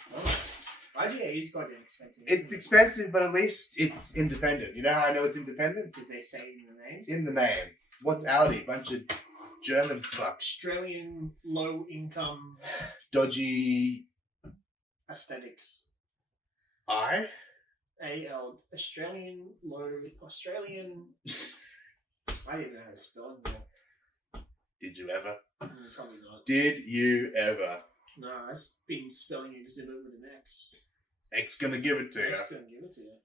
IGA is quite expensive. It's expensive, but at least it's independent. You know how I know it's independent? Because they say it in the name. It's in the name. What's Aldi? Bunch of German fucks. Australian low income Dodgy. Aesthetics. Australian. I didn't know how to spell it. Did you ever? Probably not. Did you ever? No, I've been spelling exhibit with an X. X gonna give it to you. X gonna give it to you.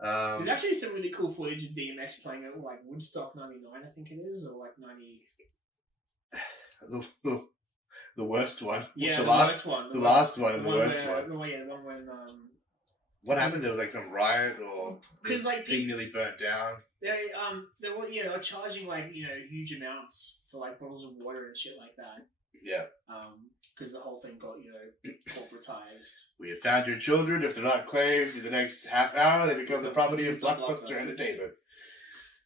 There's actually some really cool footage of DMX playing at like Woodstock '99, I think it is, or like '90. The worst one. Yeah, the last one. The last one and the worst one. Oh yeah, the one when What happened? There was like some riot or because like thing nearly burnt down. They were charging like huge amounts for like bottles of water and shit like that. Yeah. Because the whole thing got corporatized. We have found your children. If they're not claimed in the next half hour, they become the property of Blockbuster Entertainment.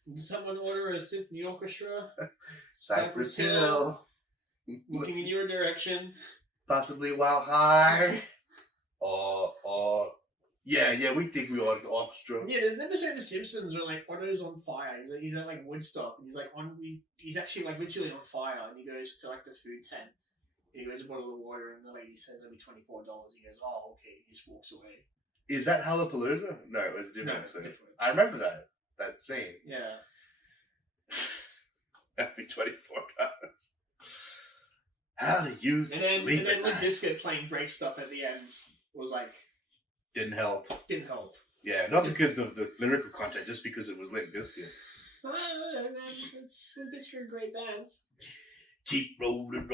Did someone order a symphony orchestra? Cypress Hill. Looking in your direction. Possibly Wild High. Or yeah, we think we ought an orchestra. Yeah, there's an episode of The Simpsons where like Otto's on fire. He's at like Woodstock, and he's actually like literally on fire, and he goes to like the food tent. And he goes a bottle of water, and the lady says it'll be $24. He goes, oh okay. He just walks away. Is that Hallapalooza? No, it was a different It's episode. different. I remember that scene. Yeah. That'd be $24. How do you sleep And then at Limp night? Bizkit playing break stuff at the end was like Didn't help. didn't help. Yeah, not because of the lyrical content, just because it was Limp Bizkit. Man, it's Limp Bizkit are great bands. Keep rolling.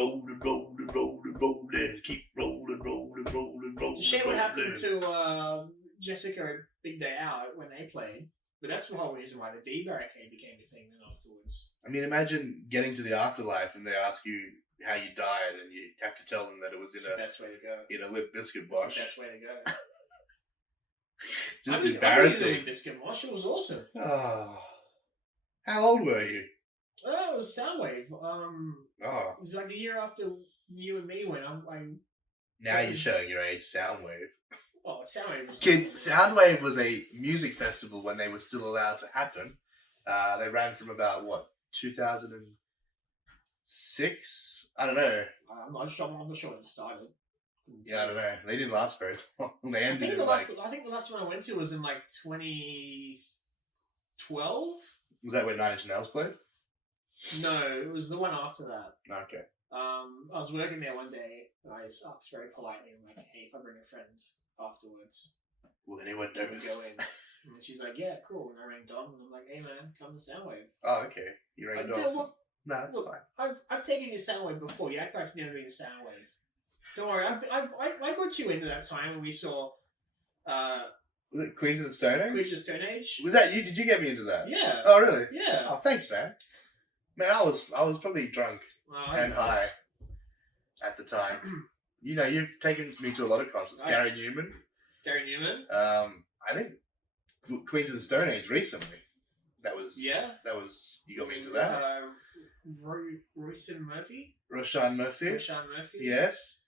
Keep rolling. It's a shame what happened to Jessica at Big Day Out when they played. But that's the whole reason why the D barricade became a thing then afterwards. I mean, imagine getting to the afterlife and they ask you how you died, and you have to tell them that it was It's the best way to go. in a Limp Bizkit It's wash. the best way to go. Just I mean, embarrassing. I mean, the Limp Bizkit wash, it was awesome. Oh. How old were you? Oh, it was Soundwave. Oh. It was like the year after you and me went. Now you're showing your age, Soundwave. Oh, Soundwave was... Kids, Soundwave was a music festival when they were still allowed to happen. They ran from about, 2006? I don't know. I'm not sure when it started. Yeah, I don't know. They didn't last very long. They I ended think in the last one I went to was in like 2012. Was that when Nine Inch Nails played? No, it was the one after that. Okay. I was working there one day, and I just asked very politely, I'm like, hey, if I bring a friend afterwards, Will anyone can we go notice? in? And she's like, yeah, cool. And I rang Dom, and I'm like, hey man, come to Soundwave. Oh, okay. You rang a Dude, dog. look, No, that's look, fine. I've taken you to Soundwave before. You act like you've never been to Soundwave. Don't worry, I got you into that time when we saw Was it Queens of the Stone Age? Queens of the Stone Age. Was that you? Did you get me into that? Yeah. Oh, really? Yeah. Oh, thanks, man. Man, I was probably drunk and high at the time. You know, you've taken me to a lot of concerts. Gary Newman. I think Queens of the Stone Age recently. That was you got me into that. Royston Murphy. Roshan Murphy. Yes.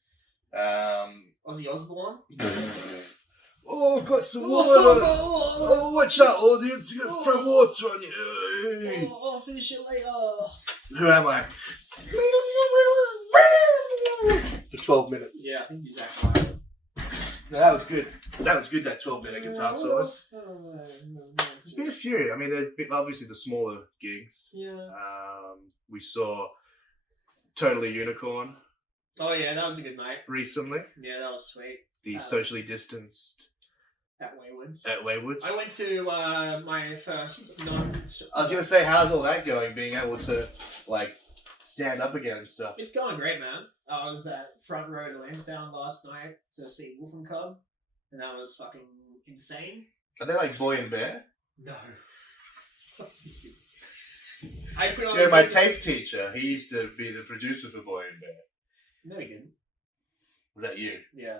Ozzy Osbourne. Oh, got some water. Oh, watch out, audience. You got to throw water on you. Hey. Oh, I'll finish it later. Who am I? For 12 minutes. Yeah, I think you're exactly right. No, that was good. That 12-minute guitar solos. There's been a few. I mean, there's been obviously the smaller gigs. Yeah. We saw Totally Unicorn. Oh, yeah, that was a good night. Recently. Yeah, that was sweet. The socially distanced. At Waywoods. I went to my first non... I was going to say, how's all that going? Being able to, like, stand up again and stuff. It's going great, man. I was at Front Row to Lansdowne last night to see Wolf and Cub, and that was fucking insane. Are they like Boy and Bear? No. I put on my TAFE teacher, he used to be the producer for Boy and Bear. No, he didn't. Was that you? Yeah.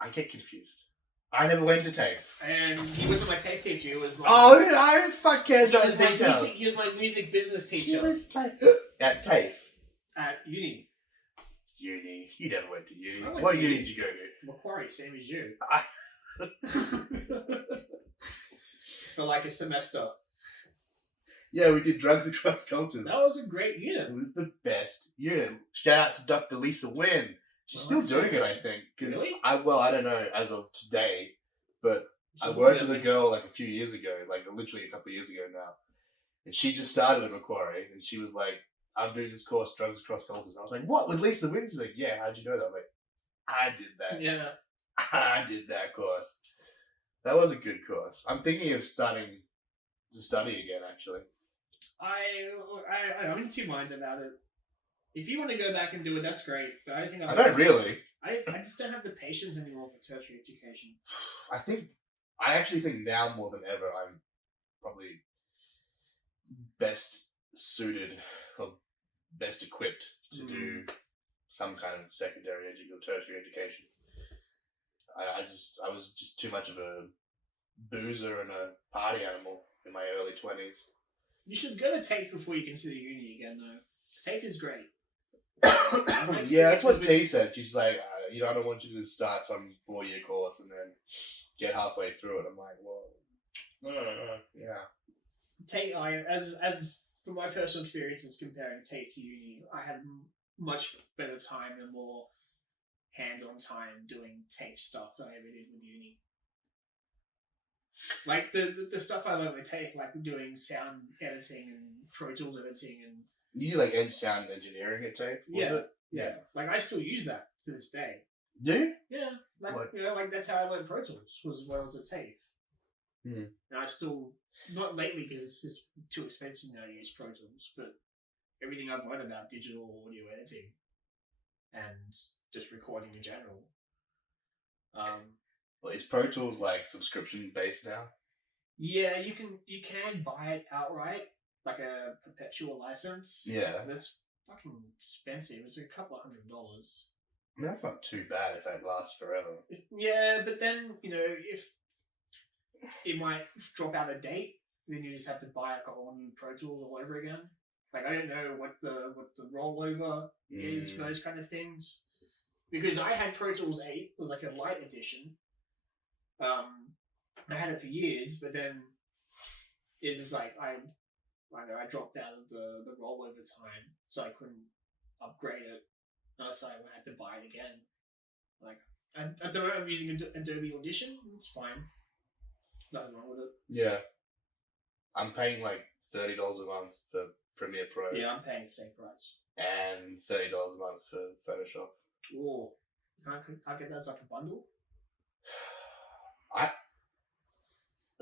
I get confused. I never went to TAFE. And he wasn't my TAFE teacher, he was my... Oh, I fuck cares about the details. He was my music business teacher. At TAFE? At uni. Uni? You never went to uni. What uni did you go to? Macquarie, same as you. For like a semester. Yeah, we did Drugs Across Cultures. That was a great unit. It was the best unit. Shout out to Dr. Lisa Wynn. She's still doing it, I think. Really? I don't know as of today, but I worked with a girl like a few years ago, like literally a couple of years ago now. And she just started at Macquarie, and she was like, I'm doing this course, Drugs Across Cultures. And I was like, what, with Lisa Wynn? She's like, yeah, how'd you know that? I'm like, I did that. Yeah. I did that course. That was a good course. I'm thinking of starting to study again, actually. I'm in two minds about it. If you want to go back and do it, that's great. But I don't think I don't really. I just don't have the patience anymore for tertiary education. I actually think now more than ever, I'm probably best suited or best equipped to do some kind of secondary or tertiary education. I was just too much of a boozer and a party animal in my early 20s. You should go to TAFE before you consider uni again, though. TAFE is great. Yeah, that's what T said. She's like, I don't want you to start some 4-year course and then get halfway through it. I'm like, well, yeah. TAFE, as from my personal experiences comparing TAFE to uni, I had much better time and more hands-on time doing TAFE stuff than I ever did with uni. Like the stuff I learned with TAFE, like doing sound editing and Pro Tools editing and... You do like sound engineering at TAFE, was it? Yeah. Like I still use that to this day. Do you? Yeah. Like, like that's how I learned Pro Tools, was when I was at TAFE. Hmm. And I still, not lately because it's just too expensive now to use Pro Tools, but everything I've learned about digital audio editing and just recording in general. Well, is Pro Tools like subscription based now? Yeah, you can buy it outright, like a perpetual license. Yeah. That's fucking expensive. It's a couple of $100. I mean, that's not too bad if that lasts forever. Yeah, but then, if it might drop out of date, then you just have to buy like a whole new Pro Tools all over again. Like, I don't know what the rollover is for those kind of things. Because I had Pro Tools 8, it was like a light edition. I had it for years, but then it's just like I dropped out of the rollover time, so I couldn't upgrade it. So I had to buy it again. Like at the moment, I'm using Adobe Audition. It's fine. Nothing wrong with it. Yeah, I'm paying like $30 a month for Premiere Pro. Yeah, I'm paying the same price. and $30 a month for Photoshop. Whoa. Can't get that as like a bundle?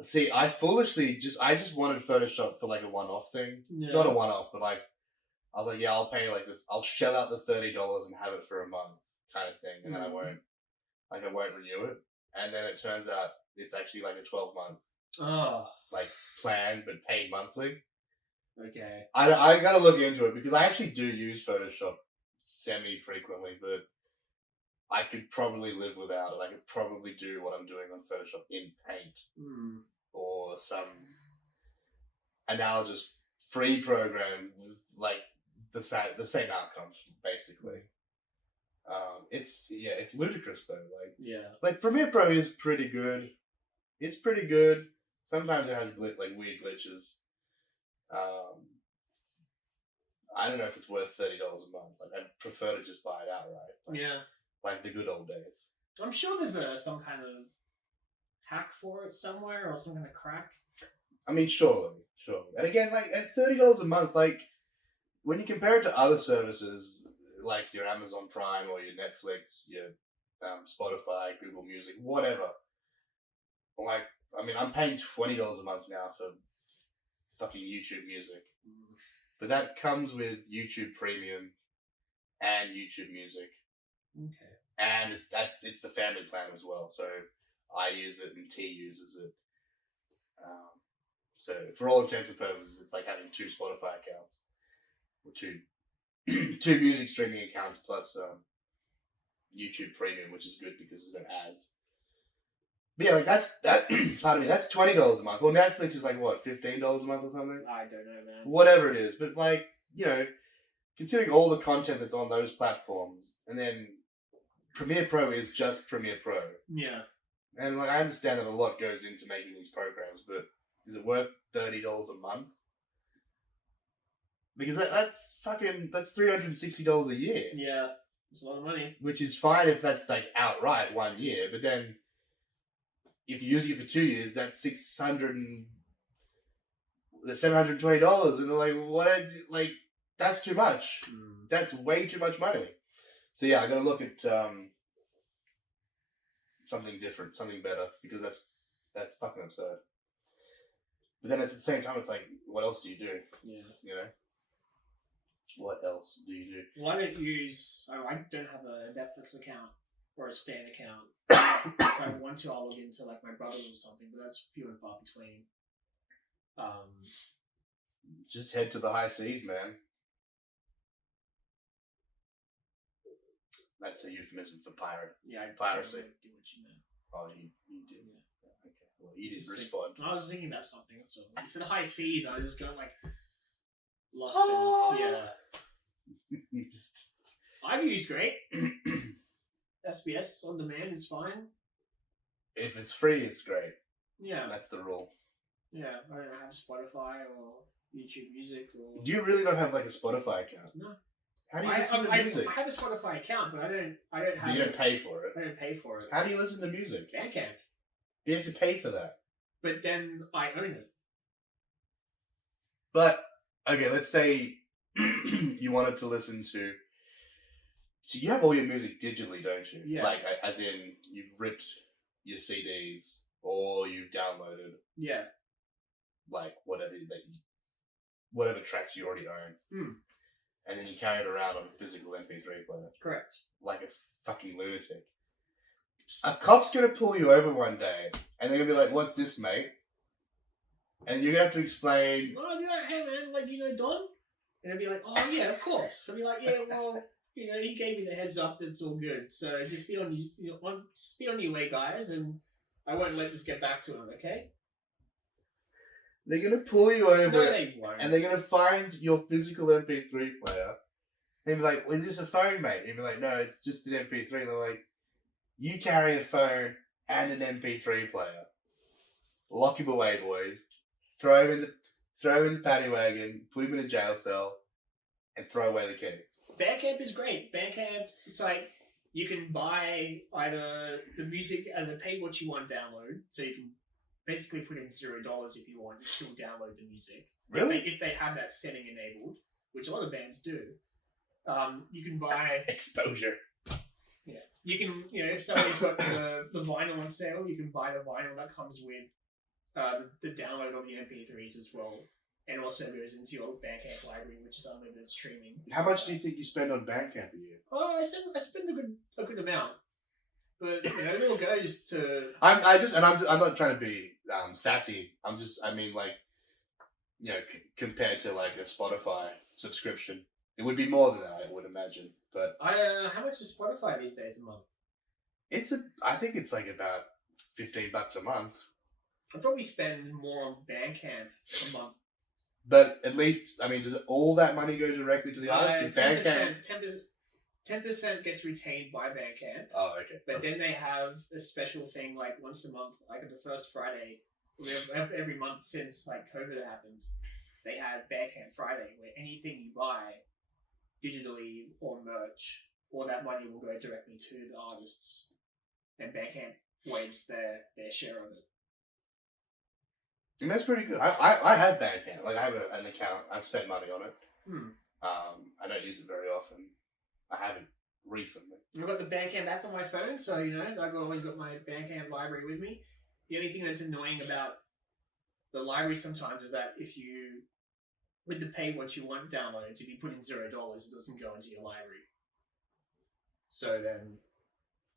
See, I just wanted Photoshop for like a one-off thing. Yeah. Not a one-off, but like I was like, yeah, I'll pay like this. I'll shell out the $30 and have it for a month, kind of thing, and then I won't renew it. And then it turns out it's actually like a 12-month like plan, but paid monthly. Okay. I gotta look into it because I actually do use Photoshop semi-frequently, but I could probably live without it. I could probably do what I'm doing on Photoshop in Paint or some analogous free program with like the same outcomes basically. It's ludicrous though. Like Premiere Pro is pretty good. It's pretty good. Sometimes it has like weird glitches. I don't know if it's worth $30 a month. Like I'd prefer to just buy it outright. Like the good old days. I'm sure there's some kind of hack for it somewhere or some kind of crack. I mean, surely. And again, like at $30 a month, like when you compare it to other services like your Amazon Prime or your Netflix, your Spotify, Google Music, whatever. Like, I mean, I'm paying $20 a month now for fucking YouTube Music, but that comes with YouTube Premium and YouTube Music. Okay. And it's the family plan as well. So I use it and T uses it. So for all intents and purposes, it's like having two Spotify accounts or two music streaming accounts plus YouTube Premium, which is good because there's no ads. But yeah, like pardon me, that's $20 a month. Well, Netflix is like what, $15 a month or something? I don't know, man. Whatever it is, but like, you know, considering all the content that's on those platforms, and then Premiere Pro is just Premiere Pro. Yeah. And like I understand that a lot goes into making these programs, but is it worth $30 a month? Because that's $360 a year. Yeah, it's a lot of money. Which is fine if that's like outright 1 year, but then if you're using it for 2 years, that's $720, and they're like, what? Like that's too much. That's way too much money. So yeah, I gotta look at something different, something better, because that's fucking absurd. But then at the same time, it's like, what else do you do? Yeah. You know? What else do you do? Well, I don't have a Netflix account or a Stan account. If I want to, I'll log into like my brother's or something, but that's few and far between. Just head to the high seas, man. That's a euphemism for pirate. Yeah, piracy. Do what you meant. Oh, you did. Yeah. Okay. Well, you didn't respond. I was thinking about something. So you said high seas. I was just going like lost. You just. iView's great. SBS on demand is fine. If it's free, it's great. Yeah. That's the rule. Yeah, I don't have Spotify or YouTube Music or. Do you really not have like a Spotify account? No. How do you listen to music? I have a Spotify account, but I don't have. You don't pay for it. I don't pay for it. How do you listen to music? Bandcamp. You have to pay for that. But then I own it. But okay, let's say you wanted to listen to. So you have all your music digitally, don't you? Yeah. Like, as in, you've ripped your CDs or you've downloaded. Yeah. Like whatever tracks you already own. And then you carry it around on a physical MP3 player. Correct. Like a fucking lunatic. A cop's gonna pull you over one day, and they're gonna be like, "What's this, mate?" And you're gonna have to explain. Well, I'll be like, "Hey, man, like, you know Don?" And I'll be like, "Oh yeah, of course." I'll be like, "Yeah, well, you know, he gave me the heads up that it's all good. So just be on your way, guys, and I won't let this get back to him, okay?" They're gonna pull you over. No, they won't. And they're gonna find your physical MP3 player. And be like, "Well, is this a phone, mate?" And you'll be like, "No, it's just an MP3." And they're like, "You carry a phone and an MP3 player. Lock him away, boys. Throw him in the paddy wagon. Put him in a jail cell, and throw away the key." Bandcamp is great. Bandcamp, it's like you can buy either the music as a pay what you want download, so you can basically put in $0 if you want and still download the music. Really? If they have that setting enabled, which a lot of bands do. You can buy Exposure. you can if somebody's got the vinyl on sale, you can buy the vinyl that comes with the download of the MP3s as well, and also goes into your Bandcamp library, which is unlimited streaming. How much do you think you spend on Bandcamp a year? Oh, I spend a good amount, but it all goes to. I'm not trying to be sassy. I mean like, compared to like a Spotify subscription, it would be more than that, I would imagine. But How much is Spotify these days a month? I think it's like about $15 a month. I probably spend more on Bandcamp a month. But at least, I mean, does all that money go directly to the artist? 10% gets retained by Bandcamp. Oh, okay. But then they have a special thing like once a month, like on the first Friday, every month since like COVID happened, they have Bandcamp Friday where anything you buy digitally or merch, all that money will go directly to the artists, and Bandcamp waives their share of it. And that's pretty good. I have Bandcamp. Like I have an account. I've spent money on it. I don't use it very often. I haven't recently. I've got the Bandcamp app on my phone, so I've always got my Bandcamp library with me. The only thing that's annoying about the library sometimes is that if you, with the pay what you want downloads, if you put in $0, it doesn't go into your library. So then,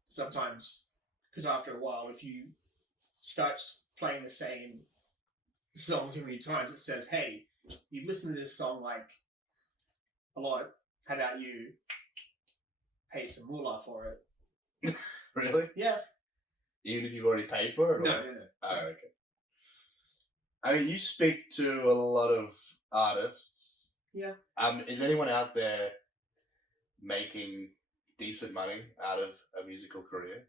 sometimes, because after a while, if you start playing the same song too many times, it says, "Hey, you've listened to this song like a lot. How about you pay some moolah for it?" Really? Yeah. Even if you've already paid for it? Or? No. Oh, okay. I mean, you speak to a lot of artists. Yeah. Is anyone out there making decent money out of a musical career?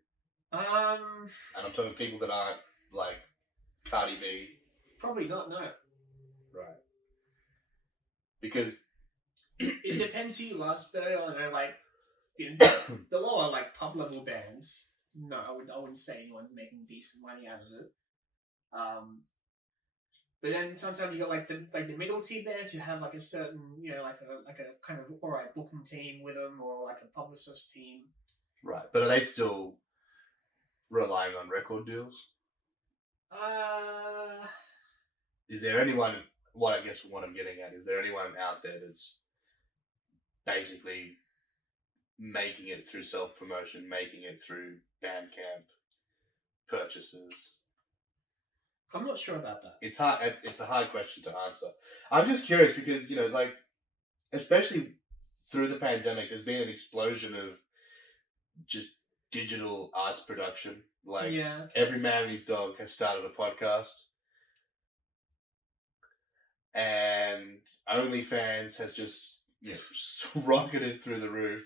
And I'm talking people that aren't like Cardi B. Probably not, no. Right. Because it depends who you ask, though. I know, like, the lower, like, pub level bands, no, I wouldn't say anyone's making decent money out of it. But then sometimes you got like the middle tier bands who have like a certain, like a kind of alright booking team with them, or like a publicist team. Right, but are they still relying on record deals? Is there anyone? What I'm getting at is there anyone out there that's basically making it through self-promotion, making it through Bandcamp purchases? I'm not sure about that. It's hard. It's a hard question to answer. I'm just curious because like, especially through the pandemic, there's been an explosion of just digital arts production. Like, every man and his dog has started a podcast, and OnlyFans has just rocketed through the roof.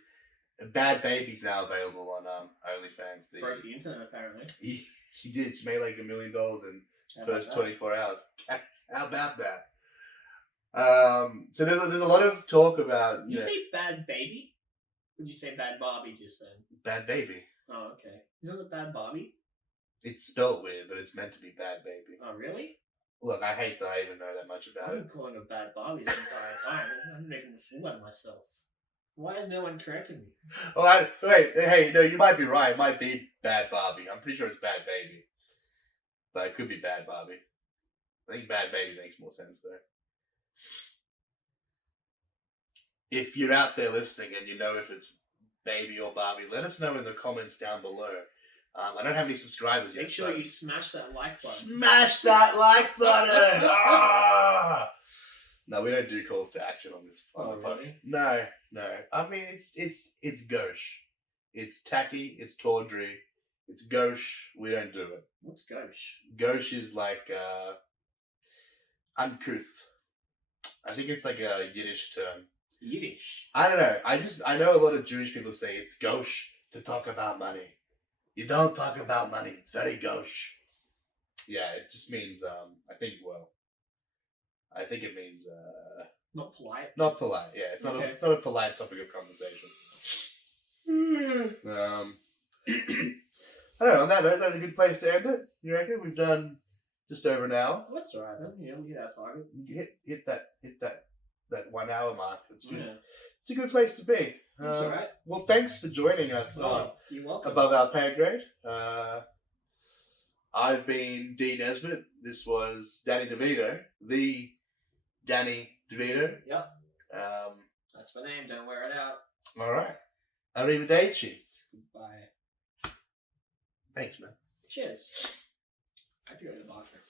Bad Baby's now available on OnlyFans. Broke the internet apparently. She did. She made like $1 million in first 24 hours. How about that? So there's a lot of talk about. Did you say Bad Baby? Or did you say Bad Barbie just then? Bad Baby. Oh, okay. Isn't it Bad Barbie? It's spelled weird, but it's meant to be Bad Baby. Oh, really? Look, I hate that I even know that much about I've it. been calling her Bad Barbie this entire time. I'm making a fool out of myself. Why has no one corrected me? Oh, hey, no, you might be right. It might be Bad Barbie. I'm pretty sure it's Bad Baby. But it could be Bad Barbie. I think Bad Baby makes more sense, though. If you're out there listening and you know if it's Baby or Barbie, let us know in the comments down below. I don't have any subscribers yet. Make sure you smash that like button. Smash that like button! Ah! No, we don't do calls to action on this. Really? No. I mean, it's gauche. It's tacky. It's tawdry. It's gauche. We don't do it. What's gauche? Gauche is like uncouth. I think it's like a Yiddish term. Yiddish? I don't know. I know a lot of Jewish people say it's gauche to talk about money. You don't talk about money. It's very gauche. Yeah, it just means I think it means not polite. Not polite. Yeah, it's not. Okay. It's not a polite topic of conversation. I don't know. On that note, is that a good place to end it? You reckon? We've done just over an hour. Oh, that's alright then. We hit our target. Hit that 1 hour mark. That's good. Yeah. it's a good place to be. That's all right. Well, thanks for joining us on Oh, you're welcome. Above Our Pay Grade. I've been D Nesbitt. This was Danny Devito, the Danny Devito. Yep. That's my name. Don't wear it out. All right. Arrivederci. Bye. Thanks, man. Cheers. I have to go to the bathroom.